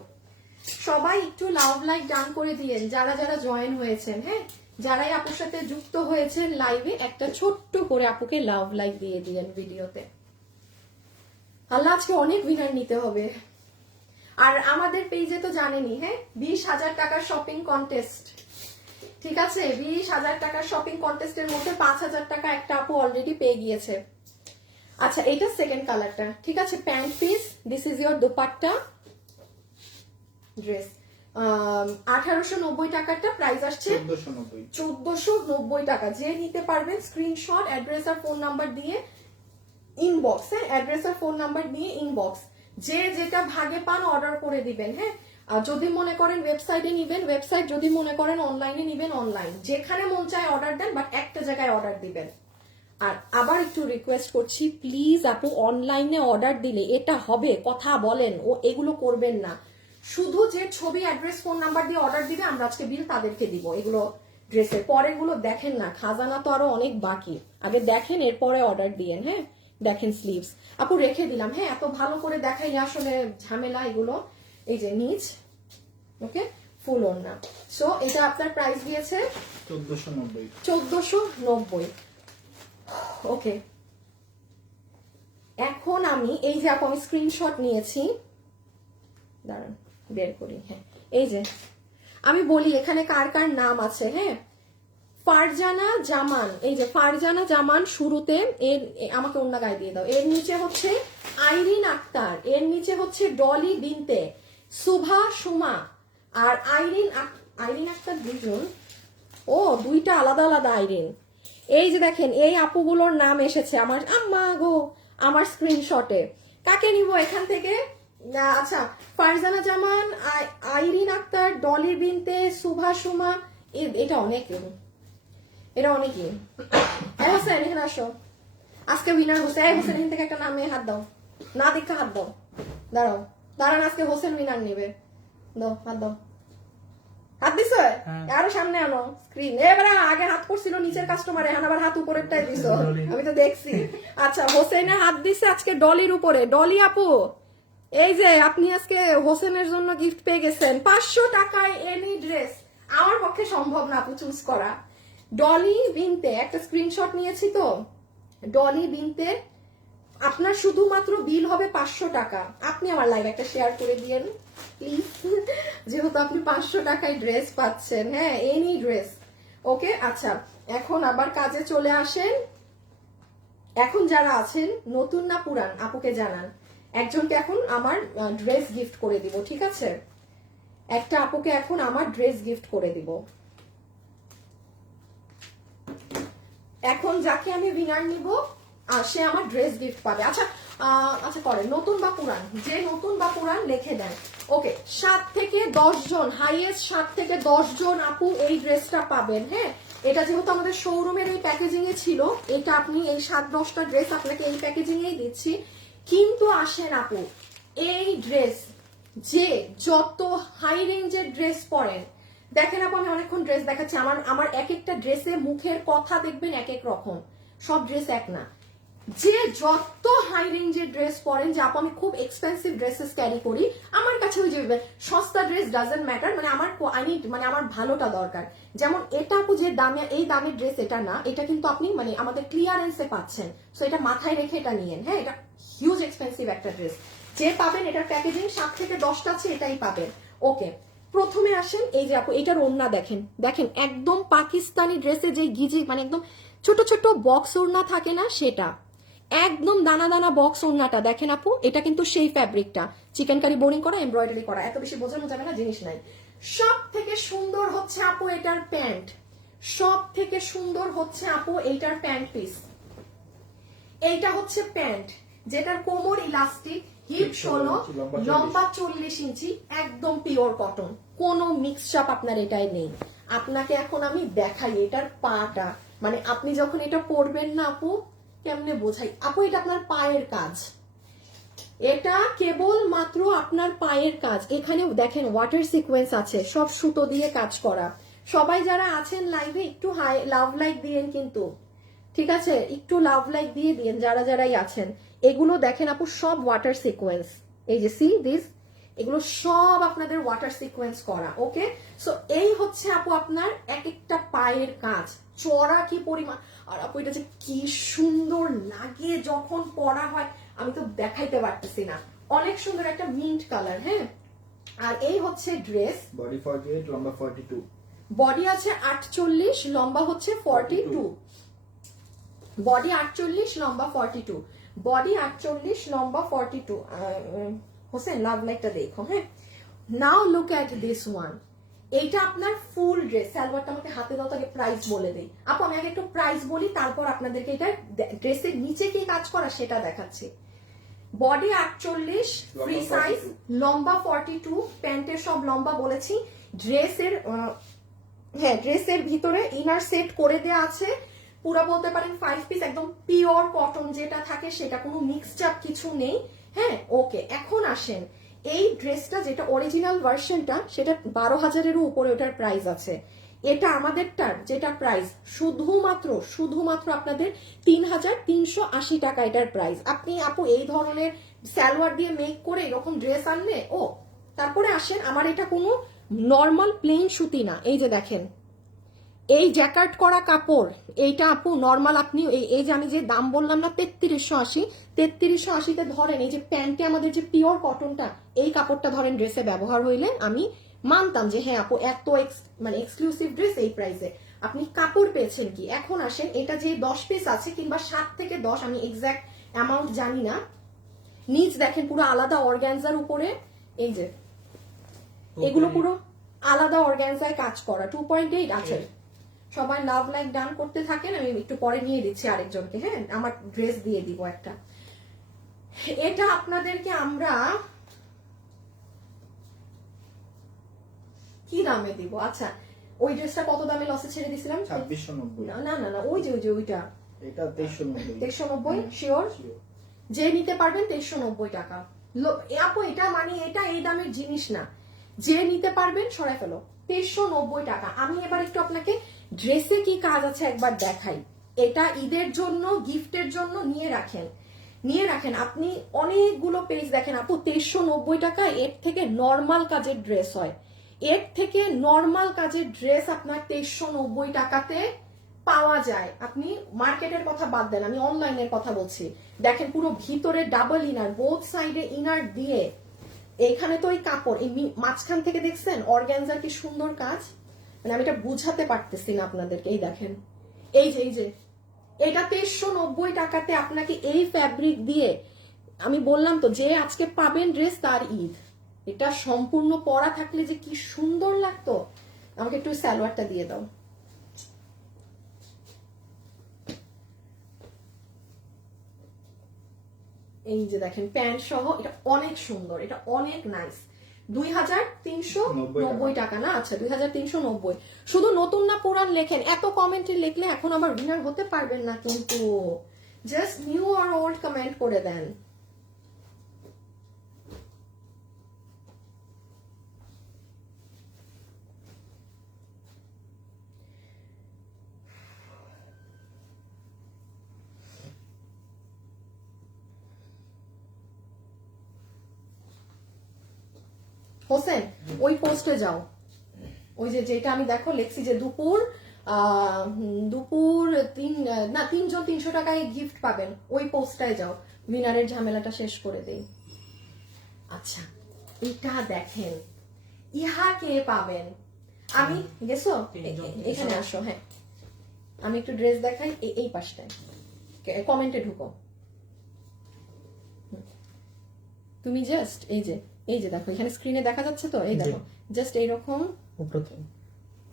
সবাই একটু লাভ লাইক ডান করে দিয়েন যারা যারা জয়েন হয়েছেন। হ্যাঁ যারাই আপুর সাথে যুক্ত হয়েছেন লাইভে, একটা ছোট্ট করে আপুকে লাভ লাইক দিয়ে দিয়েন ভিডিওতে। আল্লাহ, আজকে অনেক উইনার নিতে হবে। আর আমাদের পেজে তো জানেনই, হ্যাঁ 20,000 টাকার শপিং কন্টেস্ট, ঠিক আছে? 20,000 টাকার শপিং কন্টেস্টের মধ্যে 5,000 টাকা একটা আপু অলরেডি পেয়ে গিয়েছে। আচ্ছা, এটা সেকেন্ড কালারটা, ঠিক আছে? Pant piece, this is your dupatta dress. 1890 টাকাটা প্রাইস আসছে 1490 টাকা। যে নিতে পারবেন স্ক্রিনশট, অ্যাড্রেস আর ফোন নাম্বার দিয়ে ইনবক্স, হ্যাঁ অ্যাড্রেস আর ফোন নাম্বার দিয়ে ইনবক্স, যে যেটা ভাগে পান অর্ডার করে দিবেন। হ্যাঁ যদি মনে করেন ওয়েবসাইটে নিবেন ওয়েবসাইট, যদি মনে করেন অনলাইনে নিবেন অনলাইন, যেখানে মন চায় অর্ডার দেন, বাট একটা জায়গায় অর্ডার দিবেন। আর আবার একটু রিকোয়েস্ট করছি, প্লিজ আপু অনলাইনে অর্ডার দিলে এটা হবে কথা বলেন ও এগুলো করবেন না। শুধু যে ছবি, অ্যাড্রেস, ফোন নাম্বার দিয়ে অর্ডার দিবে, আমরা আজকে বিল তাদেরকে দিব। এগুলো ড্রেসের পরেগুলো দেখেন না, খাজানা তো আরো অনেক বাকি, আগে দেখেন এরপরে অর্ডার দিয়েন। হ্যাঁ দেখেন স্লিভস আপু রেখে দিলাম। হ্যাঁ এত ভালো করে দেখাইলে আসলে ঝামেলা এগুলো। এই যে নিচ, ওকে ফুল ওড়না। সো এটা আপনার প্রাইস দিয়েছে 1490। ওকে, এখন আমি এই যে আপু আমি স্ক্রিনশট নিয়েছি, দাঁড়ান বের করি। হ্যাঁ এই যে আমি বলি এখানে কার কার নাম আছে। হ্যাঁ ফারজানা জামান, এই যে ফারজানা জামান শুরুতে, এর আমাকে অন্য গায়ে দিয়ে দাও। এর নিচে হচ্ছে আইরিন আক্তার, এর নিচে হচ্ছে ডলি বিনতে, সুভা সুমা, আর আইরিন আক্তার দুজন। ও দুইটা আলাদা আলাদা আইরিন। এই যে দেখেন এই আপুগুলোর নাম এসেছে আমার, আম্মা গো, আমার স্ক্রিনশটে। কাকে নিব এখান থেকে? আচ্ছা, ফারজানা জামান, আইরিন আক্তার, ডলি বিনতে, সুভা সুমা, এটা অনেক, এটা অনেকই। হোসেন এখানে আসো, আজকে উইনার হোসেন। হোসেন এখান থেকে একটা নামে হাত দাও, না দেখা হাত দাও, দাঁড়াও দাঁড়ান, আজকে হোসেন উইনার নিবে। দাও হাত দাও, হাত দিছো? আরো সামনে আনো স্ক্রিন। এবার আগে হাত করছিল নিচের কাস্টমার, এখন আবার হাত উপরেরটাই দিছো, আমি তো দেখছি। আচ্ছা হোসেনে হাত দিছে আজকে ডলির উপরে। ডলি আপু এই যে আপনি আজকে হোসেনের জন্য গিফট পেয়ে গেছেন 500 টাকায় এনি ড্রেস। আমার পক্ষে সম্ভব না আপু চুজ করা। ডলি বিনতে একটা স্ক্রিনশট নিয়েছি তো, ডলি বিনতে আপনার শুধুমাত্র বিল হবে 500 টাকা। আপনি আমার লাইভ একটা শেয়ার করে দিয়েন প্লিজ, যেহেতু আপনি 500 টাকায় ড্রেস পাচ্ছেন। হ্যাঁ এনি ড্রেস। ওকে আচ্ছা, এখন আবার কাজে চলে আসেন। এখন যারা আছেন নতুন না পুরান আপুকে জানান, একজনকে এখন আমার ড্রেস গিফট করে দিব, ঠিক আছে? একটা আপুকে এখন আমার ড্রেস গিফট করে দিব। এখন যাকে আমি উইনার নিব সে আমার ড্রেস গিফট পাবে। আচ্ছা আচ্ছা করেন নতুন বা পুরান, যে নতুন বা পুরান লিখে দেন। ওকে 7 থেকে 10 জন, হাইয়েস্ট 7 থেকে 10 জন আপু এই ড্রেসটা পাবেন। হ্যাঁ এটা যেহেতু আমাদের শোরুমের এই প্যাকেজিং এ ছিল, এটা আপনি এই 7-10টা ড্রেস আপনাকে এই প্যাকেজিং এই দিচ্ছি। কিন্তু আসেন আপু, এই ড্রেস যে যত হাই রেঞ্জের ড্রেস পরেন, দেখেন আপু আমি অনেকক্ষণ ড্রেস দেখাচ্ছি, আমার এক একটা ড্রেসে মুখের কথা দেখবেন এক এক রকম, সব ড্রেস এক না। যে যত হাই রেঞ্জের ড্রেস পরেন, যে আপু আমি খুব এক্সপেন্সিভ ড্রেসেস ক্যারি করি, আমার কাছে ওই যে সস্তা ড্রেস ডাজন্ট ম্যাটার, মানে আমার আই নিড, মানে আমার ভালোটা দরকার। যেমন এটা আপু যে দামে, এই দামের ড্রেস এটা না, এটা কিন্তু আপনি মানে আমাদের ক্লিয়ারেন্সে পাচ্ছেন, সো এটা মাথায় রেখে এটা নিয়েন। হ্যাঁ, এটা হিউজ এক্সপেন্সিভ একটা ড্রেস, যে পাবেন এটার প্যাকেজিং 7 থেকে 10টা আছে, এটাই পাবেন। ওকে, প্রথমে আসেন এই যে আপু এটার ওড়না দেখেন, দেখেন একদম পাকিস্তানি ড্রেসে যে গিজি, মানে একদম ছোট ছোট বক্স ওড়না থাকে না, সেটা একদম দানা দানা বক্স ওড়নাটা দেখেন আপু, এটা কিন্তু সেই ফ্যাব্রিকটা চিকেন কারি বোরিং করা, এমব্রয়ডারি করা, এত বেশি বোঝানো যাবে না, জিনিস নাই। সব থেকে সুন্দর হচ্ছে আপু এটার প্যান্ট, সব থেকে সুন্দর হচ্ছে আপু এইটার প্যান্ট পিস। এইটা হচ্ছে প্যান্ট, যেটার কোমর ইলাস্টিক, হিপ 16, লম্বা 40 ইঞ্চি, একদম পিওর কটন, কোনো মিক্সচাপ আপনার এটাই নেই। আপনাকে এখন আমি দেখাই এটার পাটা, মানে আপনি যখন এটা পরবেন না আপু, কেমনে বোঝাই আপু, এটা আপনার পায়ের কাজ, এটা কেবল মাত্র আপনার পায়ের কাজ। এখানে দেখেন ওয়াটার সিকোয়েন্স আছে, সব সুতো দিয়ে কাজ করা। সবাই যারা আছেন লাইভে একটু হাই লাভ লাইক দিয়েন কিন্তু, ঠিক আছে, একটু লাভ লাইক দিয়ে দিন যারা যারাই আছেন। এগুলো দেখেন আপু সব ওয়াটার সিকোয়েন্স, এই যে সি দিস, এগুলো সব আপনাদের ওয়াটার সিকোয়েন্স করা। ওকে, সো এই হচ্ছে আপু আপনার এক একটা পায়ের কাজ, চড়া কি পরিমাণ, আর আপু এটা যে কি সুন্দর লাগে যখন পরা হয়, আমি তো দেখাইতে পারতেছি না, অনেক সুন্দর একটা মিন্ট কালার। হ্যাঁ, আর এই হচ্ছে ড্রেস, বডি 48, লম্বা 42। বডি আছে 48, লম্বা হচ্ছে 42, বডি 48, লম্বা 42, বডি 48, লম্বা 42। হোসেন লাভ লাইকটা দেখো। হ্যাঁ, নাও লুক এট দিস ওয়ান, এইটা আপনার ফুল ড্রেস। সালোয়ারটা আমাকে হাতে দাও, তাকে প্রাইস বলে দেই আপু, আমি আগে একটু প্রাইস বলি, তারপর আপনাদেরকে এটা ড্রেসের নিচে কি কাজ করা সেটা দেখাচ্ছি। বডি 48, ফ্রি সাইজ, লম্বা 42, প্যান্টের সব লম্বা বলেছি। ড্রেসের হ্যাঁ, ড্রেসের ভিতরে ইনার সেট করে দেওয়া আছে, পুরো বলতে পারেন 5 পিস, একদম পিওর কটন যেটা থাকে সেটা, কোনো মিক্সচাপ কিছু নেই। হ্যাঁ, ওকে, এখন আসেন এই ড্রেসটা যেটা অরিজিনাল ভার্সনটা, সেটা 12,000-এরও উপরে ওটার প্রাইস আছে। এটা আমাদেরটার যেটা প্রাইস, শুধুমাত্র আপনাদের 3,380 টাকা এটার প্রাইস। আপনি আপু এই ধরনের সালোয়ার দিয়ে মেক করে এরকম ড্রেস আনলে, ও তারপরে আসেন, আমার এটা কোনো নর্মাল প্লেন সুতি না, এই যে দেখেন এই জ্যাকার্ট করা কাপড়, এইটা আপু নর্মাল আপনি এই যে আমি যে দাম বললাম না 3380, 3380-তে ধরেন এই যে প্যান্টে আমাদের যে পিওর কটনটা, এই কাপড়টা ধরেন ড্রেসে ব্যবহার হইলে আমি মানতাম যে হ্যাঁ আপু এত মানে এক্সক্লুসিভ ড্রেস এই প্রাইসে, আপনি কাপড় পেয়েছেন কি। এখন আসেন, এটা যে 10 পিস আছে কিংবা 7 থেকে 10, আমি এক্সাক্ট অ্যামাউন্ট জানি না, নিচ দেখেন পুরো আলাদা অর্গানজার উপরে, এই যে এগুলো পুরো আলাদা অর্গানজায় কাজ করা, 2.8 আছে। সবাই লাভ লাইক ডান করতে থাকেন, আমি একটু পরে নিয়ে দিচ্ছি আরেকজনকে। হ্যাঁ, আমার ড্রেস দিয়ে দিব একটা। এটা আপনাদেরকে আমরা কি দামে দিব? আচ্ছা, ওই ড্রেসটা কত দামে লসে ছেড়ে দিছিলাম? 2690। না না না, ওই যে ওইটা এটা 2390। 2390 শিওর? যে নিতে পারবেন 2390 টাকা। আপু এটা মানে এটা এই দামের জিনিস না, যে নিতে পারবেন সরাই ফেলো, 2390 টাকা। আমি এবার একটু আপনাকে ড্রেসে কি কাজ আছে একবার দেখাই। এটা ঈদের জন্য, গিফটের জন্য নিয়ে রাখেন আপনি। অনেকগুলো পেজ দেখেন আপু, 2390 টাকা এর থেকে নর্মাল কাজের ড্রেস হয়, এর থেকে নর্মাল কাজের ড্রেস আপনার 2390 টাকাতে পাওয়া যায়। আপনি মার্কেটের কথা বাদ দেন, আমি অনলাইনের কথা বলছি। দেখেন পুরো ভিতরে ডাবল ইনার, বোথ সাইডে ইনার দিয়ে, এইখানে তো ওই কাপড়, এই মাঝখান থেকে দেখছেন অর্গানজার কি সুন্দর কাজ, মানে আমি এটা বুঝাতে পারতেছি না আপনাদেরকে। এই দেখেন, এই যে এটা 2390 টাকাতে আপনাকে এই ফ্যাব্রিক দিয়ে, আমি বললাম তো যে আজকে পাবেন ড্রেস তার ঈদ। এটা সম্পূর্ণ পরা থাকলে যে কি সুন্দর লাগতো। আমাকে একটু সালোয়ারটা দিয়ে দাও। এই যে দেখেন প্যান্ট সহ, এটা অনেক সুন্দর, এটা অনেক নাইস। 2390 টাকা না? আচ্ছা 2390। শুধু নতুন না পুরান লেখেন, এত কমেন্টে লিখলে এখন আমার উইনার হতে পারবেন না কিন্তু, জাস্ট নিউ আর ওল্ড কমেন্ট করে দেন। হোসেন ওই পোস্টে যাও, ওই যে যেটা আমি দেখো লেখছি যে দুপুর 3জন 300 টাকায় গিফট পাবেন, ওই পোস্টটায় যাও, উইনারের ঝামেলাটা শেষ করে দেই। আচ্ছা এটা দেখেন, ইহা কে পাবেন? আমি গেছো, এখানে আসো। হ্যাঁ আমি একটু ড্রেস দেখাই, এই পাশটায় কমেন্টে ঢুকো। তুমি জাস্ট এই যে দেখো এখানে স্ক্রিনে দেখা যাচ্ছে তো, এই দেখো জাস্ট এইরকম,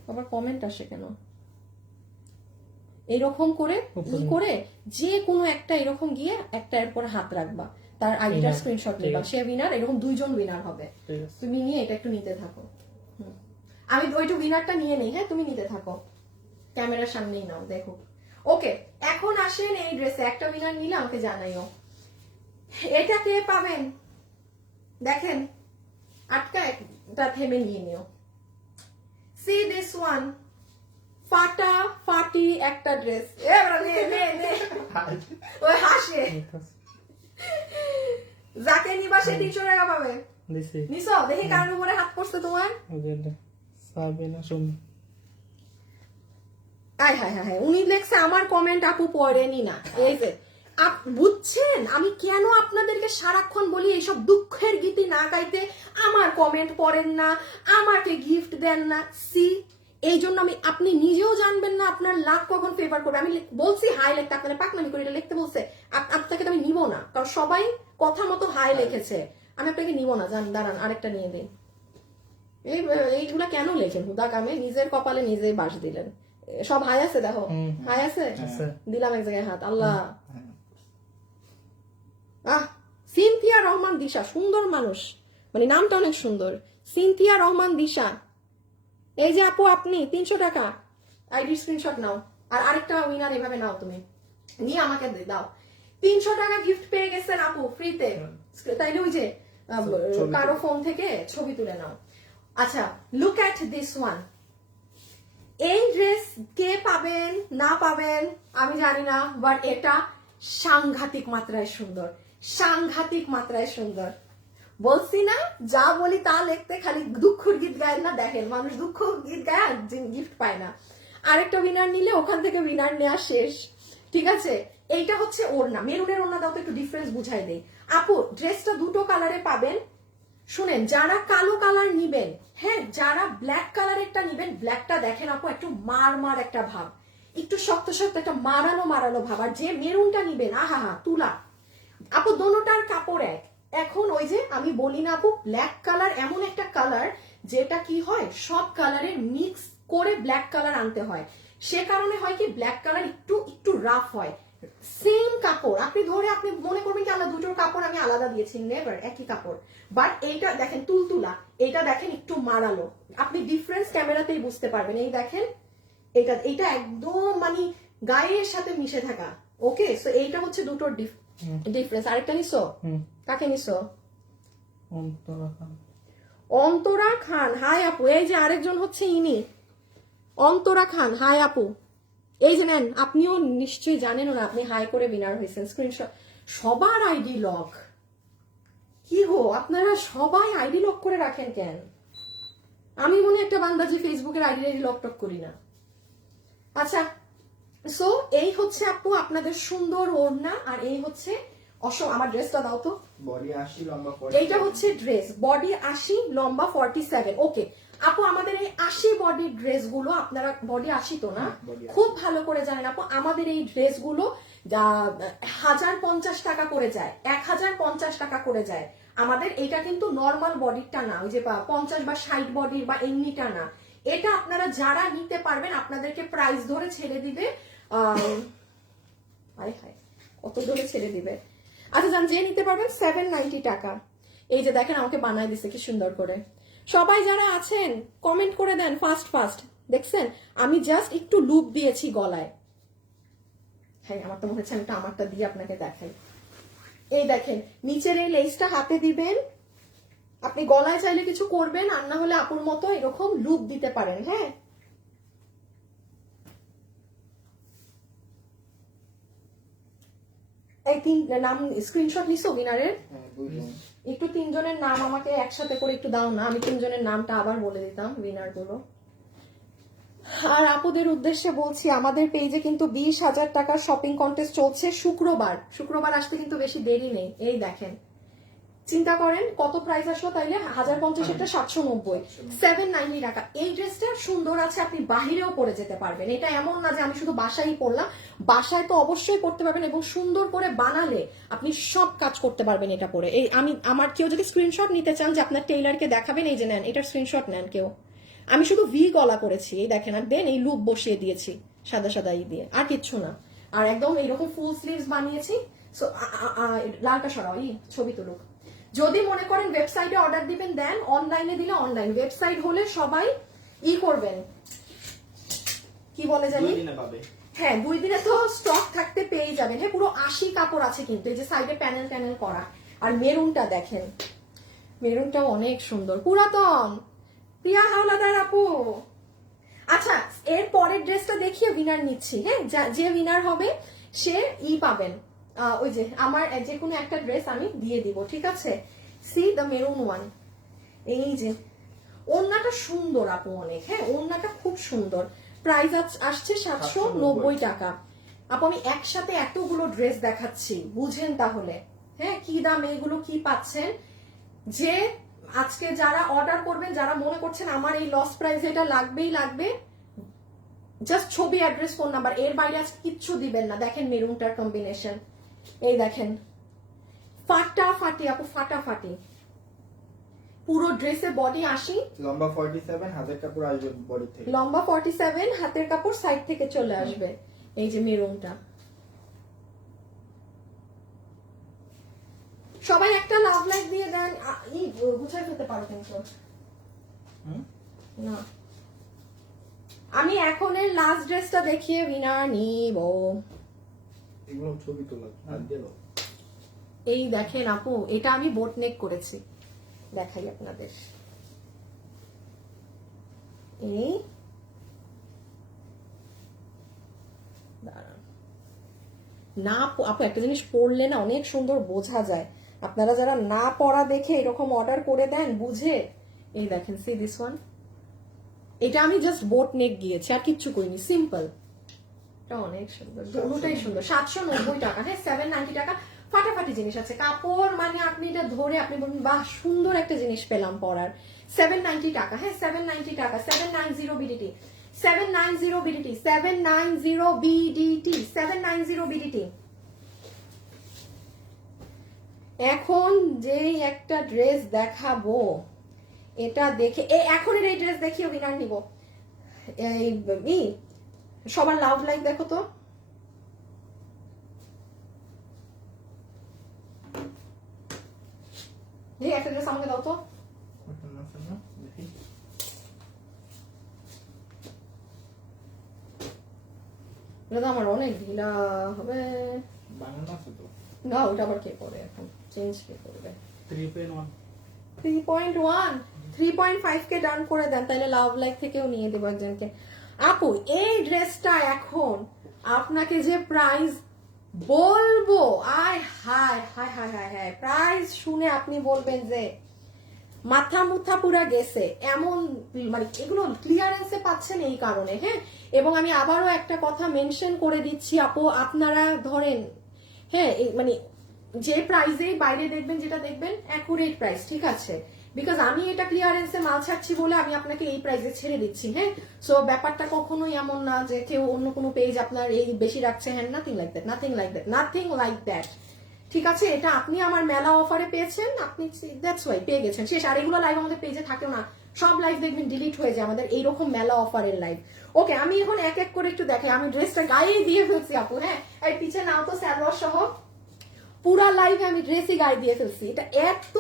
আবার কমেন্ট আসে কেন, এইরকম করে করে যে কোনো একটা এরকম গিয়ে একটা এরপর হাত রাখবা, তার আইডিটার স্ক্রিনশট নিবা, সে উইনার। এরকম 2 জন উইনার হবে, তুমি নিয়ে এটা একটু নিতে থাকো। আমি ওইটু উইনারটা নিয়ে নেই, হ্যাঁ তুমি নিতে থাকো, ক্যামেরার সামনেই নাও, দেখো। ওকে এখন আসেন এই ড্রেসে একটা উইনার নিলে আমাকে জানাইও। এটা কে পাবেন দেখেন, আটকা একটা থেমে নিয়ে নিও। সি দিস ওয়ান, ফাটাফাটি একটা ড্রেস, ওই হাসে, যাকে নিবা সে 300 টাকা পাবে। নিছো দেখি কার উপরে হাত পড়ছে তোমার, আয় হায় হায়, উনি লেখছে আমার কমেন্ট আপু পড়েনি না। এই যে বুঝছেন আমি কেন আপনাদেরকে সারাক্ষণ বলি এইসব দুঃখের গীতি না গাইতে, আমার কমেন্ট পড়েন না, আমাকে গিফট দেন না। সি এই জন্য আপনি নিজেও জানবেন না আপনার লাক কখন ফেভার করবে। আমি বলছি হাই লিখতে, আপনারা পাকনামি করে এটা লিখতে বলছে, আপনাকে তো আমি নিব না, কারণ সবাই কথা মতো হাই লিখেছে, আমি আপনাকে নিব না। জান দাঁড়ান আরেকটা নিয়ে দিন। এইগুলা কেন লেখেন হুদা কামে, নিজের কপালে নিজেই বাস দিলেন। সব হাই আছে দেখো, হাই আছে, দিলাম এক জায়গায় হাত। আল্লাহ সিনথিয়া রহমান দিশা, সুন্দর মানুষ, মানে নামটা অনেক সুন্দর, সিনথিয়া রহমান দিশা। এই যে আপু আপনি 300 টাকা আইডি স্ক্রিনশট নাও, আর আরেকটা উইনার এভাবে নাও, তুমি নিয়ে আমাকে দাও। 300 টাকা গিফট পেয়ে গেছেন আপু ফ্রিতে, তাইলে ওই যে কারো ফোন থেকে ছবি তুলে নাও। আচ্ছা লুক অ্যাট দিস ওয়ান, এই ড্রেস কে পাবেন না পাবেন আমি জানি না, বাট এটা সাংঘাতিক মাত্রায় সুন্দর, সাংঘাতিক মাত্রায় সুন্দর। বলছি না যা বলি তা লিখতে, খালি দুঃখের গীত গায় না। দেখেন মানুষ দুঃখ গীত গায় আর গিফট পায় না। আরেকটা উইনার নিলে ওখান থেকে উইনার নেওয়া শেষ, ঠিক আছে। এইটা হচ্ছে ওড়না, মেরুনের ওড়না দাও তো একটু ডিফারেন্স বুঝাই দেই। আপু ড্রেসটা 2টো কালারে পাবেন। শুনেন যারা কালো কালার নিবেন, হ্যাঁ যারা ব্ল্যাক কালারেরটা নিবেন, ব্ল্যাকটা দেখেন আপু একটু মার একটা ভাব, একটু শক্ত শক্ত একটা মারানো ভাব। আর যে মেরুনটা নিবেন আহা তুলা আপু, দোনোটার কাপড় এক। এখন ওই যে আমি বলি না আপু, ব্ল্যাক কালার এমন একটা কালার যেটা কি হয় সব কালারের মিক্স করে ব্ল্যাক কালার আনতে হয়, সে কারণে হয় কি ব্ল্যাক কালার একটু রাফ হয়। সেম কাপড় আপনি ধরে আপনি মনে করবেন কি আমরা দুটোর কাপড় আমি আলাদা দিয়েছি, নেভার, একই কাপড়। বাট এইটা দেখেন তুলতুলা, এটা দেখেন একটু মারালো, আপনি ডিফারেন্স ক্যামেরাতেই বুঝতে পারবেন। এই দেখেন এইটা একদম মানে গায়ের সাথে মিশে থাকা। ওকে সো এইটা হচ্ছে দুটোর ডিফারেন্স। আরেকটা নিছো, কাকে নিছো? অন্তরা খান, হাই আপু। এই যে আরেকজন হচ্ছে ইনি অন্তরা খান, হাই আপু। এই যে নেন, আপনিও নিশ্চয়ই জানেন না, আপনি হাই করে উইনার হয়েছেন। স্ক্রিনশট, সবার আইডি লক, কি গো আপনারা সবাই আইডি লক করে রাখেন কেন? আমি মনে একটা বান্দাজি ফেসবুকের আইডি লক টক করি না। আচ্ছা সো এই হচ্ছে আপু আপনাদের সুন্দর ওড়না, আর এই হচ্ছে আমার ড্রেসটা দাও তো। বডি 80 লম্বা 40, এইটা হচ্ছে ড্রেস, বডি 80 লম্বা 47। ওকে আপু আমাদের এই 80 বডির ড্রেস গুলো, আপনারা বডি 80 তো না, খুব ভালো করে জানেন আপু, আমাদের এই ড্রেস গুলো 1050 টাকা করে যায়, 1050 টাকা করে যায় আমাদের। এটা কিন্তু নর্মাল বডিরটা না, ওই যে 50 বা 60 বডির বা এমনিটা না। এটা আপনারা যারা নিতে পারবেন আপনাদেরকে প্রাইস ধরে ছেড়ে দিবে, কত ধরে ছেড়ে দিবে। আচ্ছা জান যে নিতে পারবেন 790 টাকা। এই যে দেখেন আমাকে বানায় দিছে কি সুন্দর করে। সবাই যারা আছেন কমেন্ট করে দেন ফাস্ট। দেখছেন আমি জাস্ট একটু লুপ দিয়েছি গলায়। হ্যাঁ আমার তো মনে হচ্ছে আমি আমারটা দিয়ে আপনাকে দেখাই। এই দেখেন নিচের এই লেসটা হাতে দিবেন, আপনি গলায় চাইলে কিছু করবেন, আর না হলে আপুর মতো এরকম লুপ দিতে পারেন। হ্যাঁ এই তিন নাম স্ক্রিনশট নিছো উইনারের? দুইজন। একটু তিনজনের নাম আমাকে একসাথে করে একটু দাও না, আমি তিনজনের নামটা আবার বলে দিতাম উইনার গুলো। আর আপুদের উদ্দেশ্যে বলছি, আমাদের পেজে কিন্তু 20,000 টাকার শপিং কন্টেস্ট চলছে শুক্রবার আসতে কিন্তু বেশি দেরি নেই। এই দেখেন, চিন্তা করেন কত প্রাইস আসলো তাইলে, 1050 এটা 790, 790 টাকা। এই ড্রেসটা সুন্দর আছে, আপনি বাহিরেও পরে যেতে পারবেন। এটা এমন না যে আমি শুধু বাসায় পরলাম, বাসায় তো অবশ্যই করতে পারবেন, এবং সুন্দর করে বানালে আপনি সব কাজ করতে পারবেন এটা পরে। এই আমার কেউ যদি স্ক্রিনশট নিতে চান যে আপনার টেইলারকে দেখাবেন, এই যে নেন, এটার স্ক্রিনশট নেন কেউ। আমি শুধু ভি গলা করেছি, এই দেখেন, আর দেন এই লুপ বসিয়ে দিয়েছি সাদা সাদা ই দিয়ে, আর কিচ্ছু না। আর একদম এইরকম ফুল স্লিভস বানিয়েছি। সো লালটা সরাও, ছবি তুলুক। যদি মনে করেন ওয়েবসাইটে অর্ডার দিবেন দেন, অনলাইনে দিলে অনলাইন, ওয়েবসাইট হলে সবাই করবেন, কি বলে জানি, 2 দিনে পাবে। হ্যাঁ 2 দিনে তো স্টক থাকতে পেয়ে যাবেন। হ্যাঁ পুরো 80 কাপড় আছে কিন্তু, এই যে সাইডে প্যানেল প্যানেল করা। আর মেরুনটা দেখেন, মেরুনটাও অনেক সুন্দর, পুরাতন। প্রিয়া হাওলাদার আপু, আচ্ছা এর পরের ড্রেসটা দেখিয়ে উইনার নিচ্ছি। হ্যাঁ যে উইনার হবে সে পাবেন, ওই যে আমার যে কোনো একটা ড্রেস আমি দিয়ে দিব, ঠিক আছে। সি দ্য মেরুন ওয়ান, এই যে ওড়নাটা সুন্দর আপু অনেক, হ্যাঁ ওড়নাটা খুব সুন্দর। প্রাইস আসছে 790 টাকা। আপু আমি একসাথে এতগুলো ড্রেস দেখাচ্ছি, বুঝেন তাহলে হ্যাঁ কি দাম, এগুলো কি পাচ্ছেন। যে আজকে যারা অর্ডার করবেন, যারা মনে করছেন আমার এই লস প্রাইস এটা লাগবেই লাগবে, জাস্ট ছবি, অ্যাড্রেস, ফোন নাম্বার, এর বাইরে আজকে কিচ্ছু দিবেন না। দেখেন মেরুনটার কম্বিনেশন, এই দেখেন ফাটাফাটি আপু, ফাটাফাটি। পুরো ড্রেসে বডি 80, লম্বা 47, হাতের কাপড় আসবে বডি থেকে। লম্বা 47, হাতের কাপড় সাইড থেকে চলে আসবে। এই যে মেরুনটা, সবাই একটা লাভ লাইক দিয়ে দেন। গুছাই ফেলতে পারো কিন্তু না। আমি এখন এর লাস্ট ড্রেসটা দেখিয়ে উইনার নিব। এগুলো ছবি তোলা আর দিলো। এই দেখেন আপু, এটা আমি বোট নেক করেছি, দেখাই আপনাদের। এই দাঁড়ান না আপু, একটা জিনিস পড়লে না অনেক সুন্দর বোঝা যায়। আপনারা যারা না পড়া দেখে এরকম অর্ডার করে দেন বুঝে, এই দেখেন সি দিস ওয়ান, এটা আমি জাস্ট বোট নেক গিয়েছি আর কিচ্ছু করিনি, সিম্পল। এটা অনেক সুন্দর, দুটোই সুন্দর। 790 টাকা, হ্যাঁ 790 টাকা। ফাটাফাটি জিনিস আছে, কাপড় মানে আপনি এটা ধরে আপনি বলবেন বাহ সুন্দর একটা জিনিস পেলাম পরার। 790 টাকা, হ্যাঁ 790 টাকা, 790 বিডিটি, 790 বিডিটি, 790 বিডিটি, 790 বিডিটি। এখন যেই একটা ড্রেস দেখাবো, এটা দেখে এখন এই ড্রেস দেখিয়ে উইনার নিব। এই সবার লাভ লাইক দেখো তো, একটা ড্রেস আমাকে দাও তো। এটা তো আমার অনেক ঢিলা হবে। বানানো আছে তো। না ওটা আবার কে করে, এখন চেঞ্জ কে করবে। 3.1 3.1 3.5 কে ডান করে দেন, তাহলে লাভ লাইক থেকেও নিয়ে দেবো একজনকে। আপু এই ড্রেসটা এখন আপনাকে যে প্রাইস বলবো, আয় হায় হায় হায় হায় হায়, প্রাইস শুনে আপনি বলবেন যে মাথা মুথা পুরা গেছে এমন, মানে এগুলো ক্লিয়ারেন্সে পাচ্ছেন এই কারণে। হ্যাঁ এবং আমি আবারও একটা কথা মেনশন করে দিচ্ছি আপু, আপনারা ধরেন হ্যাঁ মানে যে প্রাইসেই বাইরে দেখবেন যেটা দেখবেন অ্যাকুরেট প্রাইস, ঠিক আছে। বিকজ আমি এটা ক্লিয়ারেন্সে মাল ছাড়ছি বলে আমি আপনাকে এই প্রাইসে ছেড়ে দিচ্ছি। হ্যাঁ সো ব্যাপারটা কখনোই এমন না যে কেউ অন্য কোনো পেজ আপনার এই বেশি রাখছে, হ্যাঁ nothing like that, nothing like that, nothing like that, ঠিক আছে। এটা আপনি আমার মেলা অফারে পেয়েছেন, আপনি দ্যাটস ওয়াই পেয়ে গেছেন, শেষ। আর এগুলো লাইভ আমাদের পেজে থাকেও না, সব লাইভ দেখবেন ডিলিট হয়ে যায় আমাদের এইরকম মেলা অফারের লাইভ। ওকে আমি এখন এক এক করে একটু দেখাই। আমি ড্রেসটা গায়ে দিয়ে ফেলছি আপু, হ্যাঁ এই পিছে নাও তো স্যালোয়ার সহ পুরা লাইভে আমি ড্রেসই গায়ে দিয়ে ফেলছি। এটা এত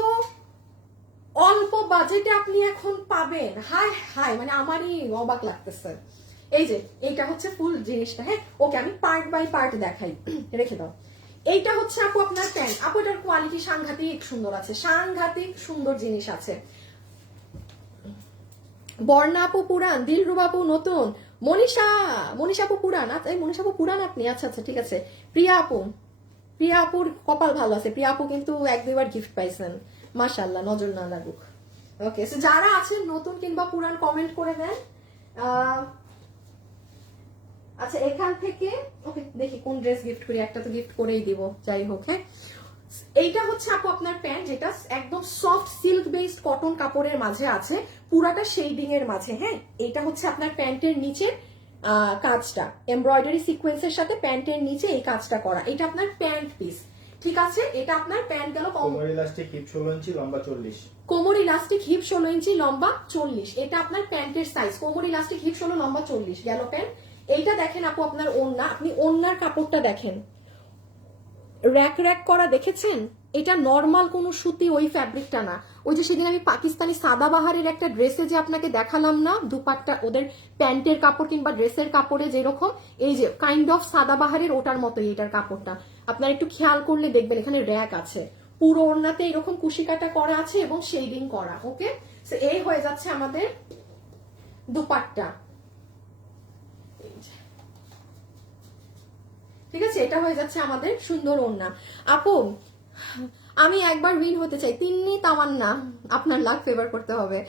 অল্প বাজেটে আপনি এখন পাবেন, হায় হায় মানে আমারই অবাক লাগতেছে। এই যে এইটা হচ্ছে ফুল জিনিসটা, হ্যাঁ ওকে আমি পার্ট বাই পার্ট দেখাই, রেখে দাও। এইটা হচ্ছে আপু আপনার প্যান্ট, আপু এটার কোয়ালিটি সাংঘাতিক সুন্দর আছে, সাংঘাতিক সুন্দর জিনিস আছে। বর্ণা আপু পুরান, দিলরুবা আপু নতুন, মনীষা আপু পুরান, এই মনীষা আপু পুরান আপনি, আচ্ছা আচ্ছা ঠিক আছে। প্রিয়া আপু প্রিয়া আপুর কপাল ভালো আছে, প্রিয়া আপু কিন্তু 1-2বার গিফট পাইছেন, মাশাআল্লাহ, নজর না লাগুক। ওকে, সো যারা আছেন নতুন কিংবা পুরান কমেন্ট করে দেন। আচ্ছা এখান থেকে ওকে দেখি কোন ড্রেস গিফট করি, একটা তো গিফট করেই দিব, যাই হোক। হ্যাঁ, এইটা হচ্ছে আপু আপনার প্যান্ট, যেটা একদম সফট সিল্ক বেসড কটন কাপড়ের মাঝে আছে, পুরাটা শেডিং এর মাঝে। হ্যাঁ, এইটা হচ্ছে আপনার প্যান্টের নিচে কাজটা এমব্রয়ডারি সিকোয়েন্সের সাথে প্যান্টের নিচে এই কাজটা করা, এটা আপনার প্যান্ট পিস। ঠিক আছে, এটা আপনার প্যান্ট গেল। কোমর ইলাস্টিক হিপ 16 ইঞ্চি লম্বা 40, কোমর ইলাস্টিক হিপ 16 ইঞ্চি লম্বা 40, এটা আপনার প্যান্টের সাইজ। কোমর ইলাস্টিক হিপ 16 লম্বা 40 গেল প্যান্ট। এইটা দেখেন আপু আপনার ওড়না, আপনি ওড়নার কাপড়টা দেখেন, র‍্যাক র‍্যাক করা দেখেছেন, এটা নর্মাল কোন সুতি ওই ফ্যাব্রিকটা না। ওই যে সেদিন আমি পাকিস্তানি সাদাবাহারের একটা ড্রেসে যে আপনাকে দেখালাম না, দুপাট্টা ওদের প্যান্টের কাপড় কিংবা ড্রেসের কাপড়ে যেরকম এই যে কাইন্ড অফ সাদাবাহারের, ওটার মতোই এটার কাপড়টা। আপনারা একটু খেয়াল করলে দেখবেন এখানে র‍্যাক আছে, পুরো ওড়নাতে এরকম কুশি কাটা করা আছে এবং শেডিং করা। ওকে, সো এই হয়ে যাচ্ছে আমাদের দুপাট্টা। ঠিক আছে, এটা হয়ে যাচ্ছে আমাদের সুন্দর ওড়না। আপু আমি একবার উইন হতে চাই, তিন্নি তামান্না, আপনার লাক ফেভার করতে হবে।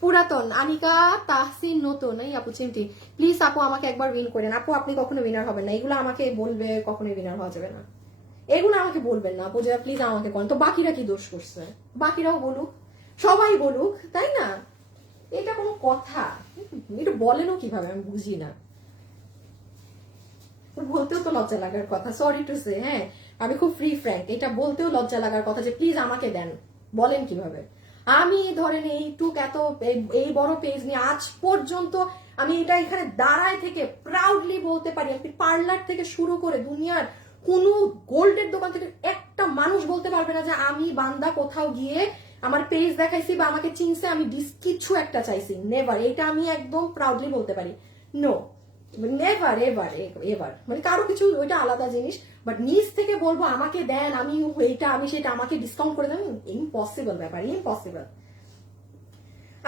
পুরাতন আনিকা তাহসিন নতুন, এই আপু চিমটি, প্লিজ আপু আমাকে একবার উইন করেন। আপু আপনি কখনো উইনার হবেন না, এগুলো আমাকে বলবে, কখনোই উইনার হওয়া যাবে না, এগুলো আমাকে বলবেন না আপু, যে প্লিজ আমাকে করেন। তো বাকিরা কি দোষ করছে? বাকিরাও বলুক, সবাই বলুক, তাই না? এটা কোনো কথা? এটা বলেনও কিভাবে আমি বুঝি না, বলতেও তো লজ্জা লাগার কথা, সরি টু সে। হ্যাঁ, আমি খুব ফ্রি ফ্র্যাঙ্ক, এটা বলতেও লজ্জা লাগার কথা যে প্লিজ আমাকে দেন, বলেন কিভাবে? আমি ধরেন এইটুক এত এই বড় পেজ নিয়ে আজ পর্যন্ত আমি এটা এখানে দাঁড়ায় থেকে প্রাউডলি বলতে পারি, আপনি পার্লার থেকে শুরু করে দুনিয়ার কোন গোল্ডের দোকান থেকে একটা মানুষ বলতে পারবে না যে আমি বান্দা কোথাও গিয়ে আমার পেজ দেখাইছি বা আমাকে চিনছে, আমি কিছু একটা চাইছি, নেভার। এটা আমি একদম প্রাউডলি বলতে পারি, নো নেভার এভার এভার, মানে কারো কিছু ওইটা আলাদা জিনিস, বাট নিজ থেকে বলবো আমাকে দেন, আমি এইটা আমি সেটা, আমাকে ডিসকাউন্ট করে দেন, ইম্পসিবল ব্যাপার, ইম্পসিবল।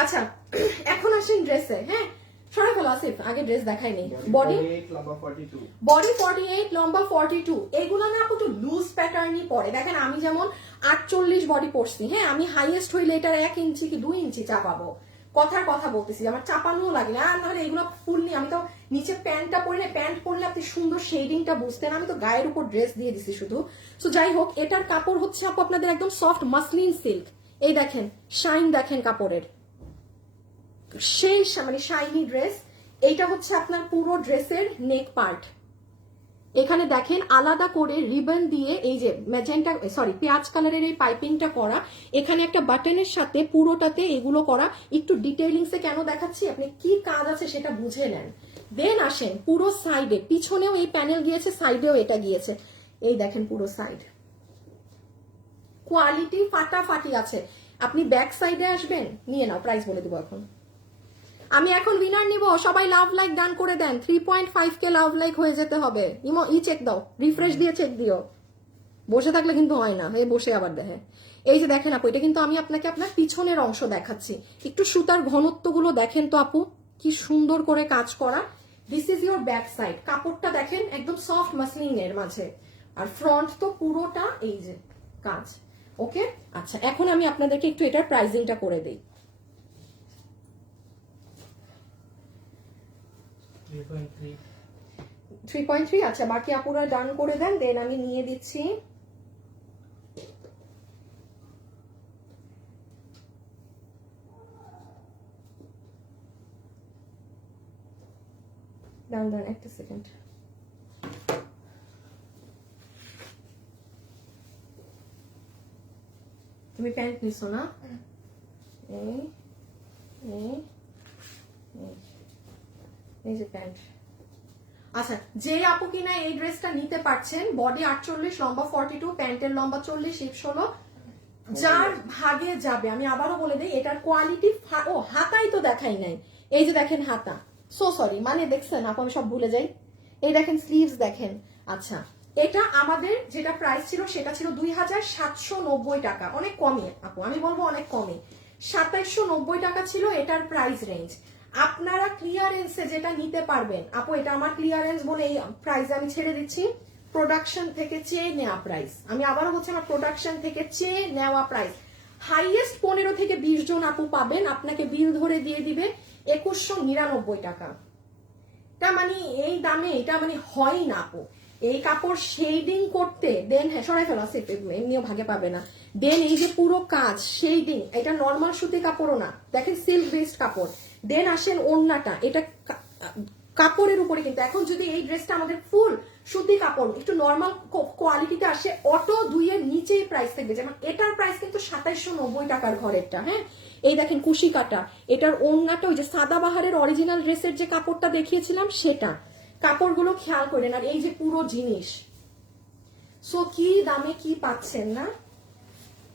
আচ্ছা এখন আসেন ড্রেসে। হ্যাঁ, সরাই ফেলো আসিফ, আগে ড্রেস দেখাইনি। বডি 48 লম্বা 42, এগুলো না আপু একটু লুজ প্যাটার্নই পরে। দেখেন আমি যেমন 48 বডি পরছি, হ্যাঁ, আমি হাইয়েস্ট হইলে এটার 1 ইঞ্চি কি 2 ইঞ্চি চাপাবো, কথার কথা বলতেছি, আমার চাপানো লাগে না। আর নাহলে এগুলো ফুললি, আমি তো নিচে প্যান্টটা পরলে, প্যান্ট পরলে আপনি সুন্দর শেডিংটা বুঝতেন, আমি তো গায়ের উপর ড্রেস দিয়ে দিছি শুধু। সো যাই হোক, এটার কাপড় হচ্ছে আপু আপনাদের একদম সফট মাসলিন সিল্ক, এই দেখেন শাইন দেখেন কাপড়ের, সেই মানে শাইনি ড্রেস। এইটা হচ্ছে আপনার পুরো ড্রেসের নেক পার্ট, এখানে দেখেন আলাদা করে রিবন দিয়ে এই যে ম্যাজেন্টা সরি পেঁয়াজ কালারের এই পাইপিংটা করা, এখানে একটা বাটনের সাথে পুরোটাতে এগুলো করা। একটু ডিটেইলিংসে কেন দেখাচ্ছি, আপনি কি কাজ আছে সেটা বুঝে নেন। দেন আসেন পুরো সাইডে, পিছনেও এই প্যানেল গিয়েছে, সাইডেও এটা গিয়েছে, এই দেখেন পুরো সাইড কোয়ালিটি ফাটাফাটি আছে। আপনি ব্যাক সাইডে আসবেন, নিয়ে নাও, প্রাইস বলে দেবো এখন। আমি এখন উইনার নিব, সবাই লাভ লাইক ডান করে দেন, 3.5K লাভ লাইক হয়ে যেতে হবে। চেক দাও, রিফ্রেশ দিয়ে চেক দিও, বসে থাকলে কিন্তু হয় না, এই বসে আবার দেখে। এই যে দেখেন আপু, এটা কিন্তু আমি আপনাকে আপনার পিছনের অংশ দেখাচ্ছি, একটু সুতার ঘনত্বগুলো দেখেন তো আপু, কি সুন্দর করে কাজ করা। This is your back side, কাপড়টা দেখেন একদম সফট মাসলিন এর মাঝে, আর ফ্রন্ট তো পুরোটা এই যে কাজ। ওকে, আচ্ছা এখন আমি আপনাদেরকে একটু এটার প্রাইসিংটা করে দিই। 3.3, আচ্ছা বাকি আপুরা ডান করে দেন, দেন আমি নিয়ে দিচ্ছি। ডান ডান, একটা সেকেন্ড। তুমি প্যান্ট নিছো না? এই যে প্যান্ট। আচ্ছা, যে আপু কিনা এই ড্রেসটা নিতে পারছেন, বডি 48 লম্বা 42, প্যান্টের লম্বা 40 হিপ 16, যার ভাগে যাবে। আমি আবারও বলে দিই, এটার কোয়ালিটি, ও হাতাই তো দেখাই নাই, এই যে দেখেন হাতা, সো সরি, মানে দেখছেন আপু আমি সব ভুলে যাই। এই দেখেন স্লিভস দেখেন। আচ্ছা, এটা আমাদের যেটা প্রাইস ছিল সেটা ছিল 2790 টাকা, অনেক কমই আপু, আমি বলবো অনেক কমই, 2790 টাকা ছিল এটার প্রাইস রেঞ্জ। আপনারা ক্লিয়ারেন্সে যেটা নিতে পারবেন আপু, এটা আমার ক্লিয়ারেন্স বলে এই প্রাইস আমি ছেড়ে দিচ্ছি প্রোডাকশন থেকে চেয়ে নেওয়া প্রাইস, আমি আবারও বলছি আমার প্রোডাকশন থেকে চেয়ে নেওয়া প্রাইস। হাইয়েস্ট 15 থেকে 20 জন আপু পাবেন, আপনাকে বিল ধরে দিয়ে দিবে 2199 টাকা। এটা মানে এই দামে এটা মানে হয় না আপু। এই কাপড় শেডিং করতে দেন, হ্যাঁ সরাই ফেলা এমনিও ভাগে পাবে না। দেন এই যে পুরো কাজ শেডিং, এটা নর্মাল সুতি কাপড়ও না, দেখেন সিল্ক বেসড কাপড়। দেন আসেন ওড়নাটা, এটা কাপড়ের উপরে কিন্তু এখন যদি এই ড্রেসটা আমাদের ফুল সুতি কাপড় একটু নর্মাল কোয়ালিটিতে আসে, অটো 2 এর নিচেই প্রাইস থাকবে। যেমন এটার প্রাইস কিন্তু 2790 টাকার ঘরেরটা। হ্যাঁ, এই দেখেন কুশি কাটা, এটার ওড়নাটা ওই যে সাদাবাহারের অরিজিনাল ড্রেসের যে কাপড়টা দেখিয়েছিলাম সেটা। কাপড়গুলো খেয়াল করেন, আর এই যে পুরো জিনিস। সো কি দামে কি পাচ্ছেন না।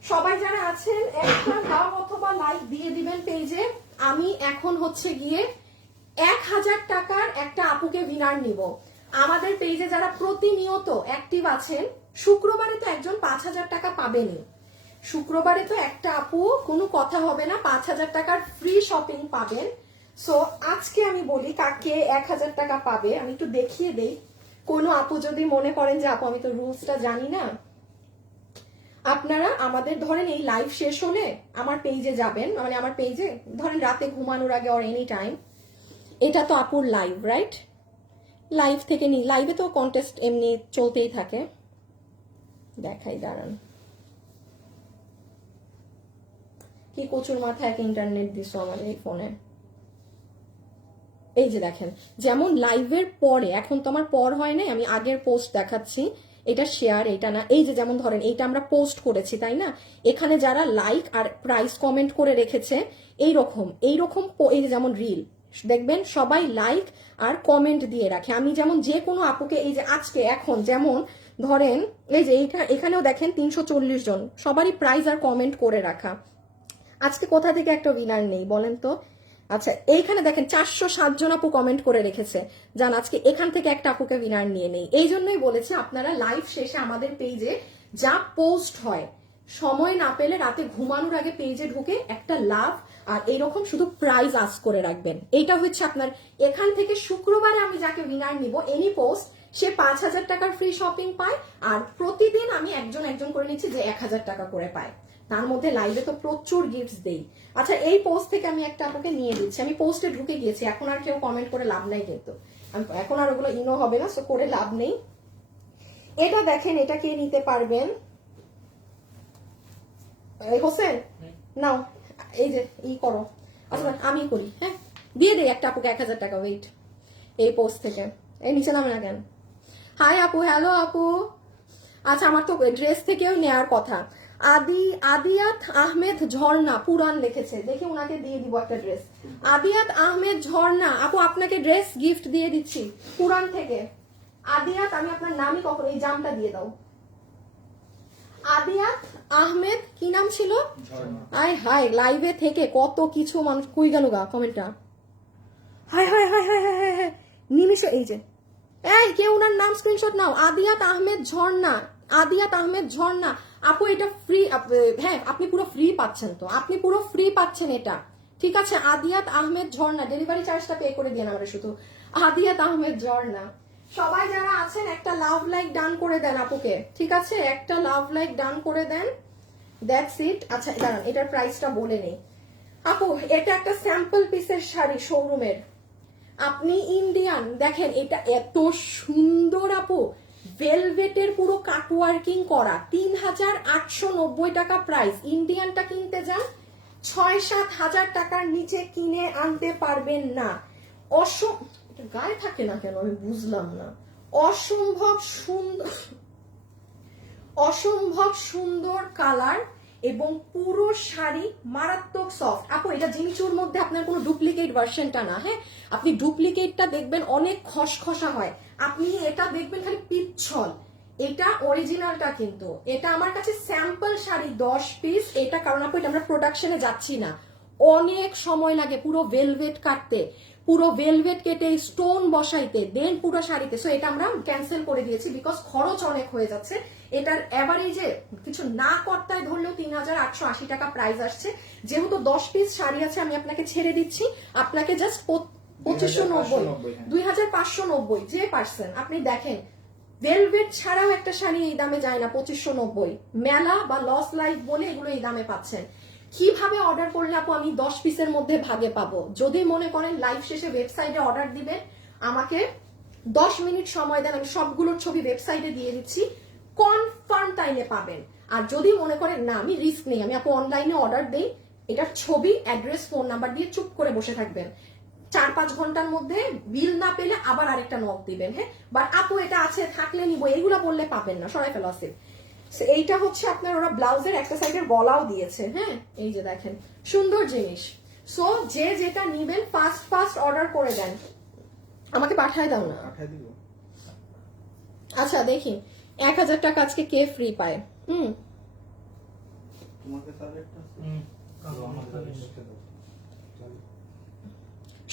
সবাই যারা আছেন একটা লাভ অথবা লাইক দিয়ে দিবেন পেজে। আমি এখন হচ্ছে গিয়ে 1000 টাকার একটা আপুকে উইনার নিব। আমাদের পেজে যারা প্রতিনিয়ত অ্যাক্টিভ আছেন, শুক্রবারে তো একজন 5000 টাকা পাবেনই। শুক্রবারে তো একটা আপু কোনো কথা হবে না, 5000 টাকার ফ্রি শপিং পাবেন। সো আজকে আমি বলি কাকে 1000 টাকা পাবে, আমি একটু দেখিয়ে দেই। কোনো আপু যদি মনে করেন যে আপু আমি তো রুলসটা জানি না, আপনারা আমাদের ধরেন এই লাইভ শেষ হলে আমার পেজে যাবেন, মানে আমার পেজে ধরেন রাতে ঘুমানোর আগে অর এনি টাইম। এটা তো আপুর লাইভ, রাইট? লাইভ থেকে নি, লাইভে তো কন্টেস্ট এমনি চলতেই থাকে। দেখাই দাঁড়ান, কি কচুর মাথায় এক ইন্টারনেট দিছো আমার এই ফোনে। এই যে দেখেন, যেমন লাইভের পরে, এখন তো আমার পর হয় নাই, আমি আগের পোস্ট দেখাচ্ছি, এটা শেয়ার, এটা না। এই যে যেমন ধরেন এইটা আমরা পোস্ট করেছি তাই না, এখানে যারা লাইক আর প্রাইস কমেন্ট করে রেখেছে এইরকম এই যে যেমন রিল দেখবেন সবাই লাইক আর কমেন্ট দিয়ে রাখে। আমি যেমন যে কোনো আপুকে এই যে আজকে এখন যেমন ধরেন এই যে এখানেও দেখেন 340 জন, সবারই প্রাইস আর কমেন্ট করে রাখা। আজকে কোথা থেকে একটা উইনার নেই বলেন তো? আচ্ছা, এইখানে দেখেন 407 জন আপু কমেন্ট করে রেখেছে, জান আজকে এখান থেকে একটা আপুকে উইনার নিয়ে নেই। এই জন্যই বলেছি আপনারা লাইভ শেষে আমাদের পেজে যা পোস্ট হয়, সময় না পেলে রাতে ঘুমানোর আগে পেজে ঢুকে একটা লাভ আর এইরকম শুধু প্রাইজ আস করে রাখবেন। এইটা হচ্ছে আপনার, এখান থেকে শুক্রবারে আমি যাকে উইনার নিব এনি পোস্ট, সে 5000 টাকার ফ্রি শপিং পায়। আর প্রতিদিন আমি একজন করে নিচ্ছি যে 1000 টাকা করে পায়। তার মধ্যে লাইভে তো প্রচুর গিফটস দেই। আচ্ছা, এই পোস্ট থেকে আমি একটা আপনাকে নিয়ে দিচ্ছি, আমি পোস্টে ঢুকে গিয়েছি, এখন আর কেউ কমেন্ট করে লাভ নাই, কিন্তু এখন আর ওগুলো ইনো হবে না, সো করে লাভ নেই। এটা দেখেন, এটা কে নিতে পারবেন? হোসেন নাও, এই যে ই করো। আচ্ছা আমি করি, হ্যাঁ দিয়ে দেই একটা আপুকে 1000 টাকা। ওয়েট, এই পোস্ট থেকে, এই নিচে নামে না কেন? হাই আপু, হ্যালো আপু। আচ্ছা, আমার তো ড্রেস থেকেও নেয়ার কথা। আদিয়াত আহমেদ ঝর্ণা পুরান লিখেছে, দেখি ওনাকে দিয়ে দিব একটা ড্রেস। আদিয়াত আহমেদ ঝর্ণা আপু, আপনাকে ড্রেস গিফট দিয়ে দিচ্ছি পুরান থেকে। আদিয়াত, আমি আপনার নামই কখন, এই জামটা দিয়ে দাও। আদিয়াত আহমেদ, কি নাম ছিল? আয় হাই, লাইভে থেকে কত কিছু মানুষ কুই গেল গা কমেন্টটা। Hi hi hi hi hi hi hi নিমিশে, এই যে এই কেউ ওনার নাম স্ক্রিনশট নাও। আদিয়াত আহমেদ ঝর্ণা, আদিয়াত আহমেদ ঝর্ণা আপু, এটা ফ্রি। হ্যাঁ, আপনি পুরো ফ্রি পাচ্ছেন, তো আপনি পুরো ফ্রি পাচ্ছেন এটা, ঠিক আছে? আদিয়াত আহমেদ ঝর্ণা, ডেলিভারি চার্জটা পে করে দিয়ে আমরা শুধু। আদিয়াত আহমেদ ঝর্ণা, সবাই যারা আছেন একটা লাভ লাইক ডান করে দেন আপুকে, ঠিক আছে? একটা লাভ লাইক ডান করে দেন, দ্যাটস ইট। আচ্ছা দাঁড়ান, এটার প্রাইসটা বলে নেই আপু। এটা একটা স্যাম্পল পিসের শাড়ি শোরুমের, আপনি ইন্ডিয়ান দেখেন, এটা এত সুন্দর আপু, ভেলভেটের পুরো কাটওয়ার্কিং করা, 3890 টাকা প্রাইস। ইন্ডিয়ানটা কিনতে যান 6-7 হাজার টাকার নিচে কিনে আনতে পারবেন না। গায়ে থাকে না কেন আমি বুঝলাম না। অসম্ভব সুন্দর কালার এবং পুরো শাড়ি মারাত্মক সফট। আপু এটা জিমিচুর মধ্যে আপনার কোনো ডুপ্লিকেট ভার্সনটা না, হ্যাঁ আপনি ডুপ্লিকেটটা দেখবেন অনেক খসখসা হয়, আপনি এটা দেখবেন খালি পিচ্ছল। এটা অরিজিনালটা, কিন্তু এটা আমার কাছে স্যাম্পল শাড়ি 10 পিস। এটা কারণ আপু এটা আমরা প্রোডাকশনে যাচ্ছি না, অনেক সময় লাগে পুরো ভেলভেট কাটতে, পুরো ভেলভেট কেটে স্টোন বসাইতে, দেন পুরো শাড়িতে। সো এটা আমরা ক্যান্সেল করে দিয়েছি বিকজ খরচ অনেক হয়ে যাচ্ছে। এটার এভারেজে কিছু না কর্তায় ধরলেও 3880 টাকা প্রাইস আসছে। যেহেতু 10 পিস শাড়ি আছে, আমি আপনাকে ছেড়ে দিচ্ছি, আপনাকে জাস্ট 2590, 2590 যে পারছেন আপনি দেখেন ভেলভেট ছাড়াও একটা শাড়ি এই দামে যায় না 2590। মেলা বা লস লাইফ বলে এগুলো এই দামে পাচ্ছেন। কিভাবে অর্ডার করলে আপু আমি 10 পিসের মধ্যে ভাগে পাবো? যদি মনে করেন লাইভ শেষে ওয়েবসাইটে অর্ডার দিবেন, আমাকে 10 মিনিট সময় দেন, আমি সবগুলোর ছবি ওয়েবসাইটে দিয়ে দিচ্ছি, কনফার্ম টাইমে পাবেন। আর যদি মনে করেন না আমি রিস্ক নেই, আমি আপু অনলাইনে অর্ডার দেই, এটার ছবি, অ্যাড্রেস, ফোন নাম্বার দিয়ে চুপ করে বসে থাকবেন, 4-5 ঘন্টার মধ্যে বিল না পেলে আবার আরেকটা নক দিবেন। হ্যাঁ, বাট আপু এটা আছে থাকলে নিবো এগুলা বললে পাবেন না, সরাই ফেলা আছে। এইটা হচ্ছে আপনার ওরা ব্লাউজের একটা সাইডের গলাও দিয়েছে। হ্যাঁ, এই যে দেখেন সুন্দর জিনিস। সো যে যেটা নিবেন ফাস্ট অর্ডার করে দেন, আমাকে পাঠায় দাও না। পাঠায় দিব। আচ্ছা দেখি 1000 টাকা আজকে কে ফ্রি পায়? তোমাকে তাহলে একটা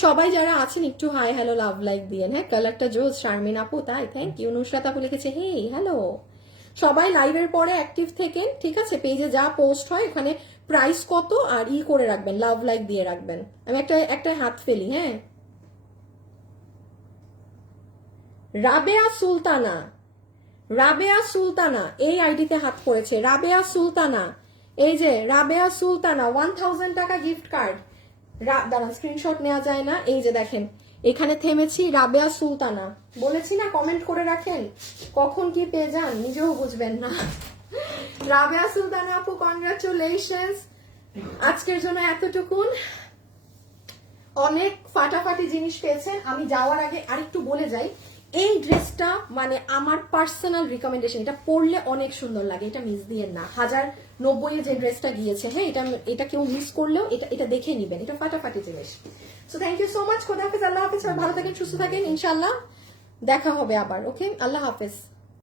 সবাই যারা আছেন একটু হাই হ্যালো লাভ লাইক দিয়েন। হ্যাঁ, কালারটা জোজ। শারমিন আপু তাই, থ্যাংক ইউ। নুসরাত আপু লিখেছে হে হ্যালো। সবাই লাইভের পরে অ্যাক্টিভ থেকেন, ঠিক আছে? পেজে যা পোস্ট হয় ওখানে প্রাইস কত আর করে রাখবেন, লাভ লাইক দিয়ে রাখবেন। আমি একটা হাত ফেলি। হ্যাঁ, রাবেয়া সুলতানা এই আইডিতে হাত পড়েছে। রাবেয়া সুলতানা, এই যে রাবেয়া সুলতানা 1000 টাকা গিফট কার্ড। দাঁড়ান, স্ক্রিনশট নেওয়া যায় না। এই যে দেখেন এখানে থেমেছি, রাবেয়া সুলতানা। বলেছি না কমেন্ট করে রাখেন, কখন কি পেয়ে যান নিজেও বুঝবেন না। রাবেয়া সুলতানা আপু কনগ্রাচুলেশনস। আজকের জন্য এতটুকুন। অনেক ফাটাফাটি জিনিস পেয়েছেন। আমি যাওয়ার আগে আরেকটু বলে যাই, এই ড্রেসটা মানে আমার পার্সোনাল রিকমেন্ডেশন, এটা পরলে অনেক সুন্দর লাগে, এটা মিস দিয়েন না। 1090 যে ড্রেসটা গিয়েছে, হ্যাঁ এটা কেউ মিস করলেও এটা দেখে নিবেন, এটা ফাটাফাটি জিনিস। So thank you so much. খোদা হাফেজ, আল্লাহ হাফেজ। ভালো থাকেন, সুস্থ থাকেন, ইনশাল্লাহ দেখা হবে আবার। ওকে, আল্লাহ হাফেজ।